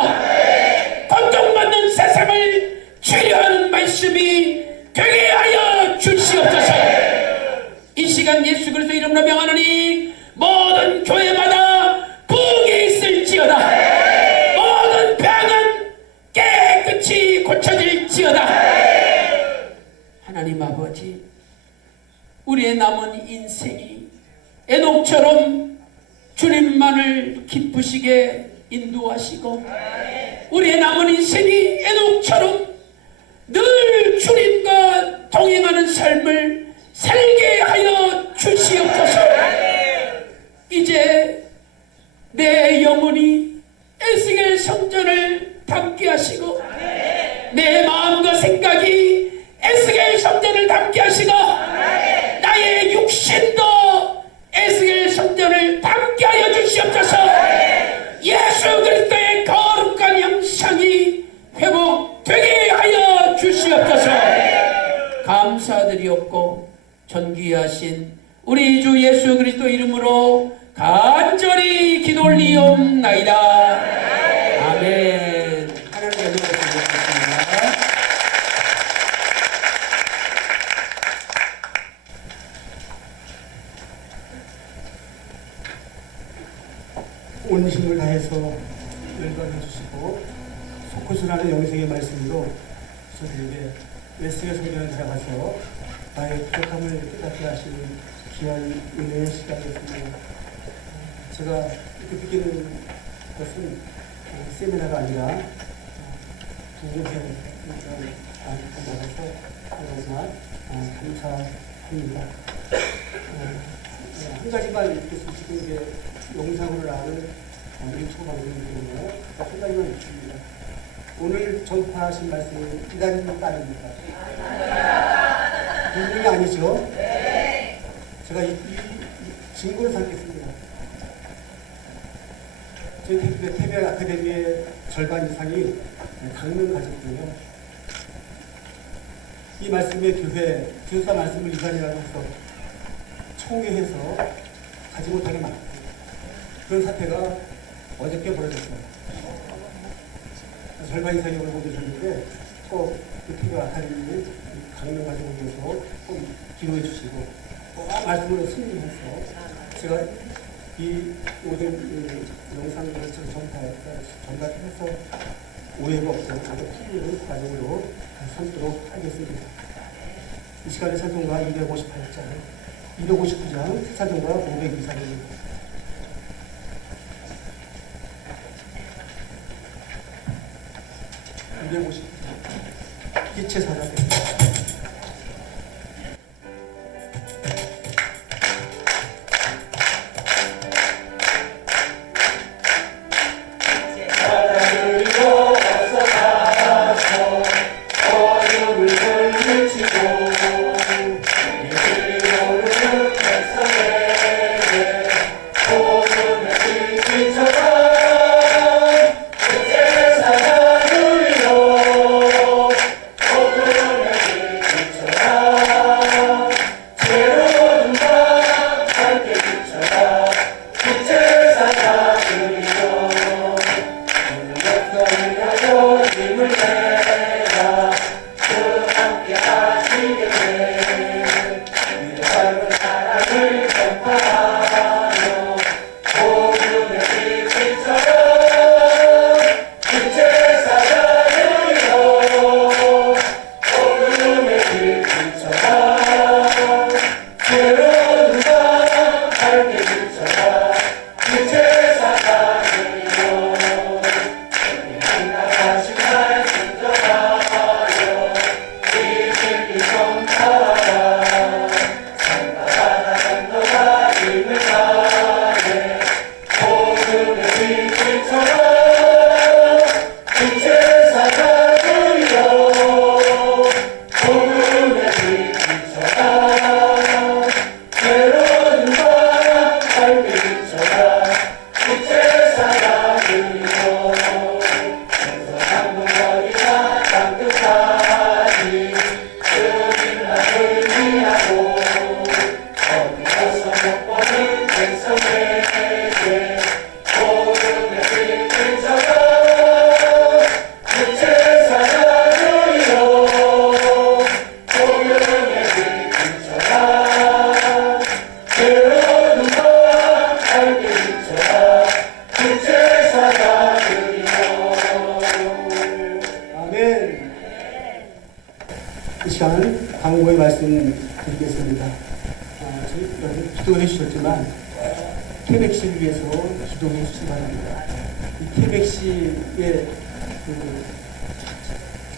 고통받는 세상을 치료하는 말씀이 되게 하여 주시옵소서. 이 시간 예수 그리스도 이름으로 명하노니 모든 교회마다 부흥이 있을지어다. 모든 병은 깨끗이 고쳐질지어다. 하나님 아버지, 우리의 남은 인생이 에녹처럼 주님만을 기쁘시게 인도하시고 우리의 남은 인생이 에녹처럼 늘 주님과 동행하는 삶을 살게 하여 주시옵소서. 이제 내 영혼이 에스겔 성전을 담게 하시고 내 마음과 생각이 에스겔 성전을 담게 하시고 나의 육신도 에스겔 성전을 담게 하여 주시옵소서. 예수 그리스도의 거룩한 형상이 회복되게 하여 주시옵소서. 감사드리옵고 존귀하신 우리 주 예수 그리스도 이름으로 간절히 기도 올리옵나이다. 아멘. 하나님의 은혜를 드리겠습니다. 온 힘을 다해서 열반해 주시고 속구순하는 영생의 말씀으로 저희에게 에스겔 성전에 들어가서 나의 부족함을 깨닫게 하시는 귀한 은혜의 시간이었습니다. 제가 이렇게 느끼는 것은 세미나가 아니라 부흥회를 나가서 정말 감사합니다. 한 가지만 있겠습니다. 지금 이제 영상으로 나오는 유튜브 방송이기 때문에 한 가지만 있습니다. 오늘 전파하신 말씀은 기다리는 딸입니다. 분명히 아니죠? 제가 이 증거를 삼겠습니다. 저희 태백 아카데미의 절반 이상이 강릉 가족이고요. 이 말씀의 교회, 교사 말씀을 이반이라고 해서 총회해서 가지 못하게 만듭니다. 그런 사태가 어저께 벌어졌어요. 절반 이상이 오늘 보셨는데 꼭 태백 아카데미 강릉 가족을 위해서 꼭 기도해 주시고 꼭 말씀으로 승리해서 제가 이 모든 영상을 전달해서 오해가 없고 아주 풀리는 과정으로 삼도록 하겠습니다. 이 시간에 찬송가 258장, 259장, 찬송가 502장입니다. 기체 사랑입니다. 시간 강구의 말씀 드리겠습니다. 저희 여러분 기도해 주셨지만 태백 씨를 위해서 기도해 주시기 바랍니다. 이 태백 씨의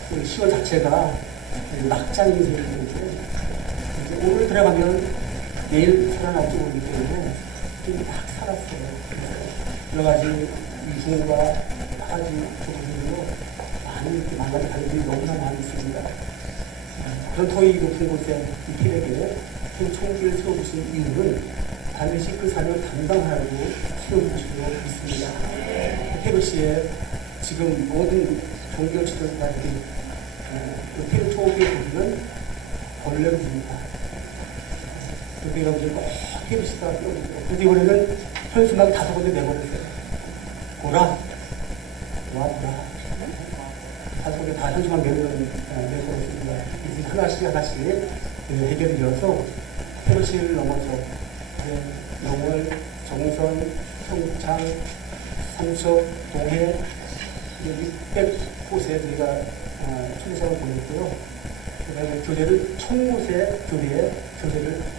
그 시원 자체가 막장 인생인데 이제 오늘 들어가면 내일 살아날지 모르기 때문에 좀 막 살았어요. 여러 가지 위중과 여러 가지 조건으로 많이 이렇게 망가져 가는 일이 너무나 많이 있습니다. 그런 토익 높은 곳에 이 태백에 큰 총기를 세워주신 이유는 반드시 그 삶을 감당하고 세워주시고 있습니다. 태백 씨의 지금 모든 종교 지도자들이 그 태백 총기의 부분은 벌레로 줍니다. 그렇게 여러분들 꼭 태백 씨가 끼워주세요. 근데 이번에는 현수막 5군데 내버렸어요. 고라, 와라. 5군데 다 현수막 내버렸습니다. 이제 하나씩 해결이 되어서 태백 씨를 넘어서 영월, 정선, 평창, 삼척, 동해 600곳에 저희가 초대장을 보냈고요. 그다음에 교대를 1000곳의 교대를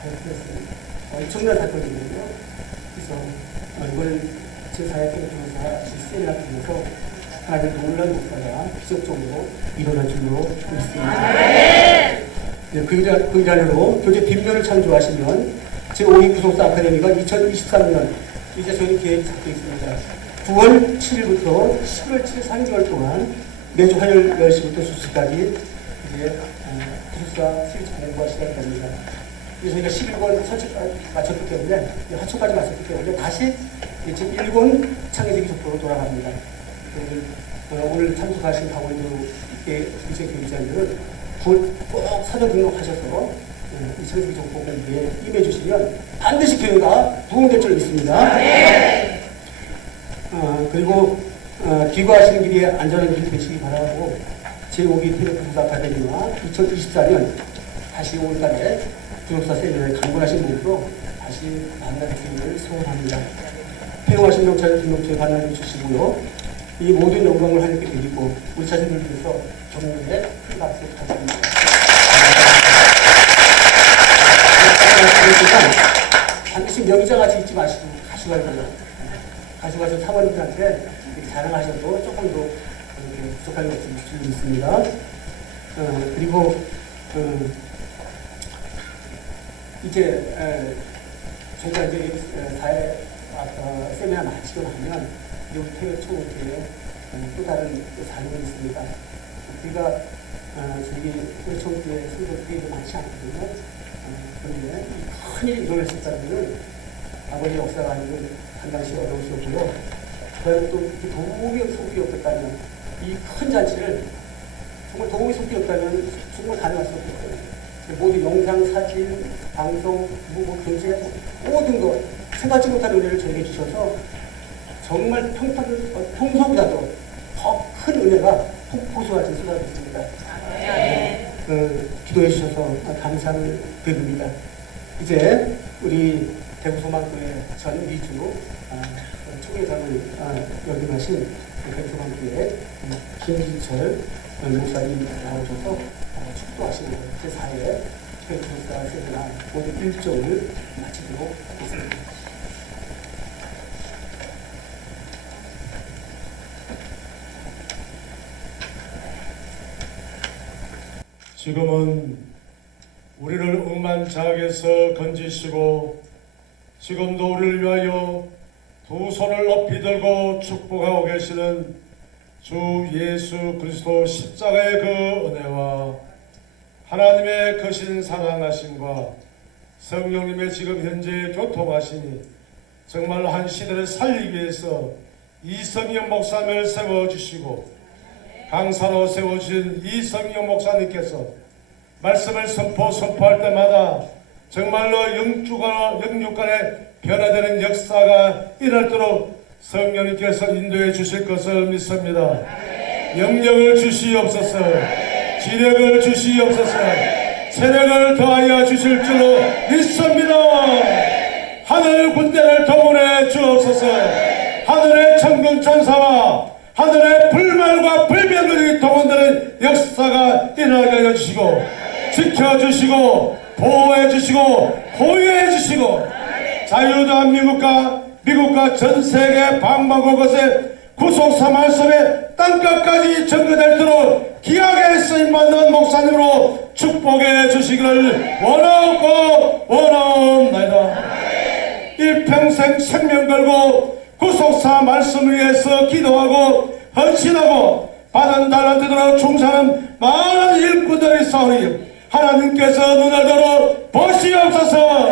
발표했습니다. 엄청난 사건이거든요. 그래서 이걸 제4회 교대조사 세미나 통해서 하나님의 놀라운 역사가 기적적으로 일어날 줄로 믿고 있습니다. 네, 그 자료로 교재 뒷면을 참조하시면 제5위 구속사 아카데미가 2023년 이제 저희 계획이 잡혀 있습니다. 9월 7일부터 10월 7일 3개월 동안 매주 화요일 10시부터 2시까지 이제 구속사 시리즈 공부가 시작됩니다. 그래서 저희가 11권 설치까지 마쳤기 때문에 하초까지 마쳤기 때문에 다시 지금 1권 창의적인 속도로 돌아갑니다. 오늘 참석하신 강원도 교육자님들은 꼭 사전 등록하셔서 이 창의적인 정보 공부에 임해주시면 반드시 교회가 도움될 줄 믿습니다. 그리고 귀가하시는 길에 안전한 길 되시기 바라고 제5기 태백구속사 아카데미와 2024년 다시 5월달에 구속사 세미나에 강권하신 분으로 다시 만나뵙기를 소원합니다. 태용하신 명찰 등록증에 관람해 주시고요. 이 모든 영광을 하나님께 드리고 우리 자신을 위해서 정문에 큰 박수 부탁드립니다. 반드시 명의장같이 잊지 마시고 가시고요. 가시고서 사모님들한테 자랑하셔도 조금 더 부족한 게 없을 수 있습니다. 그리고 이제 저희가 이제 세미나 마치고 나면 여기 태백 총회에 또 다른 사연이 있습니다. 우리가 저희 태백 총회에 성도들이 많지 않거든요. 그런데 큰일이 일어났을 때는 아버지 역사가 아니고 판단시 어려우셨고요. 그다음에 또 도움이 속이 없었다면 이 큰 잔치를 정말 도움이 속이 없다면 정말 가능할 수 없거든요. 모든 영상, 사진, 방송, 교재 모든 것 생각지 못한 은혜를 저에게 주셔서 정말 평소보다도 더 큰 은혜가 폭포수같이 쏟아졌습니다. 기도해 주셔서 감사를 드립니다. 이제 우리 대구소망교회 전 미주 총회장을 역임하신 대구소망교회 김진철 목사님 나오셔서 축도하시는 제4회 대구소사 세미나 모두 일정을 마치도록 하겠습니다. 지금은 우리를 억만장악에서 건지시고 지금도 우리를 위하여 두 손을 높이 들고 축복하고 계시는 주 예수 그리스도 십자가의 그 은혜와 하나님의 거신 사랑하심과 성령님의 지금 현재 교통하심이 정말 한 시대를 살리기 위해서 이성영 목사님을 세워주시고 강사로 세워주신 이성영 목사님께서 말씀을 선포할 때마다 정말로 영육간에 변화되는 역사가 일어나도록 성령님께서 인도해 주실 것을 믿습니다. 영력을 주시옵소서, 지력을 주시옵소서, 세력을 더하여 주실 줄로 믿습니다. 하늘 군대를 동원해 주옵소서. 하늘의 천군 천사와 하늘의 불말과 불명들이 동원되는 역사가 일어나게 하여 주시고 지켜주시고 보호해주시고 호위해주시고 자유로운 미국과 전 세계 방방곡 곳에 구속사 말씀에 땅끝까지 전거될도록 귀하게 쓰임받는 목사님으로 축복해 주시기를 원하옵나이다. 일평생 생명 걸고 구속사 말씀을 위해서 기도하고 헌신하고 받은 달란트대로 충성하는 많은 일꾼들이 있사오니 하나님께서 눈을 들어 보시옵소서.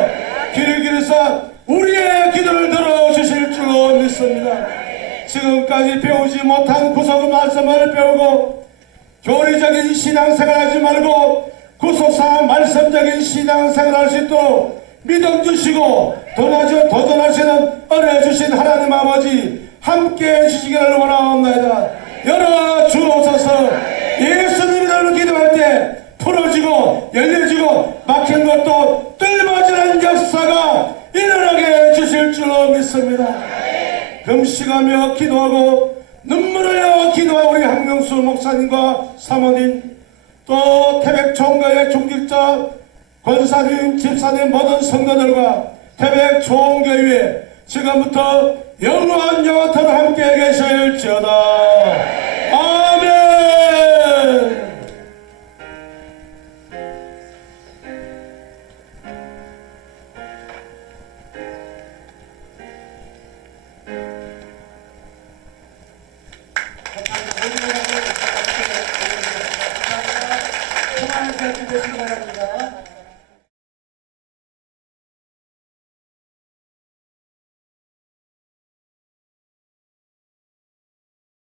귀를 기르사 우리의 기도를 들어주실 줄로 믿습니다. 지금까지 배우지 못한 구속 말씀을 배우고 교리적인 신앙생활하지 말고 구속사 말씀적인 신앙생활할 수 있도록 믿음 주시고 도전하시는 은혜 주신 하나님 아버지 함께해 주시기를 원하옵나이다. 열어 주옵소서. 예수님을 기도할 때 풀어지고 열려지고 막힌 것도 뚫어지는 역사가 일어나게 해주실 줄로 믿습니다. 금식하며 기도하고 눈물 흘려 기도한 우리 한명수 목사님과 사모님, 또 태백 총회의 중직자 권사님, 집사님 모든 성도들과 태백 총교회 지금부터 영원토록 함께 계실지어다. 아멘. 그만하셔야 되시기 바랍니다.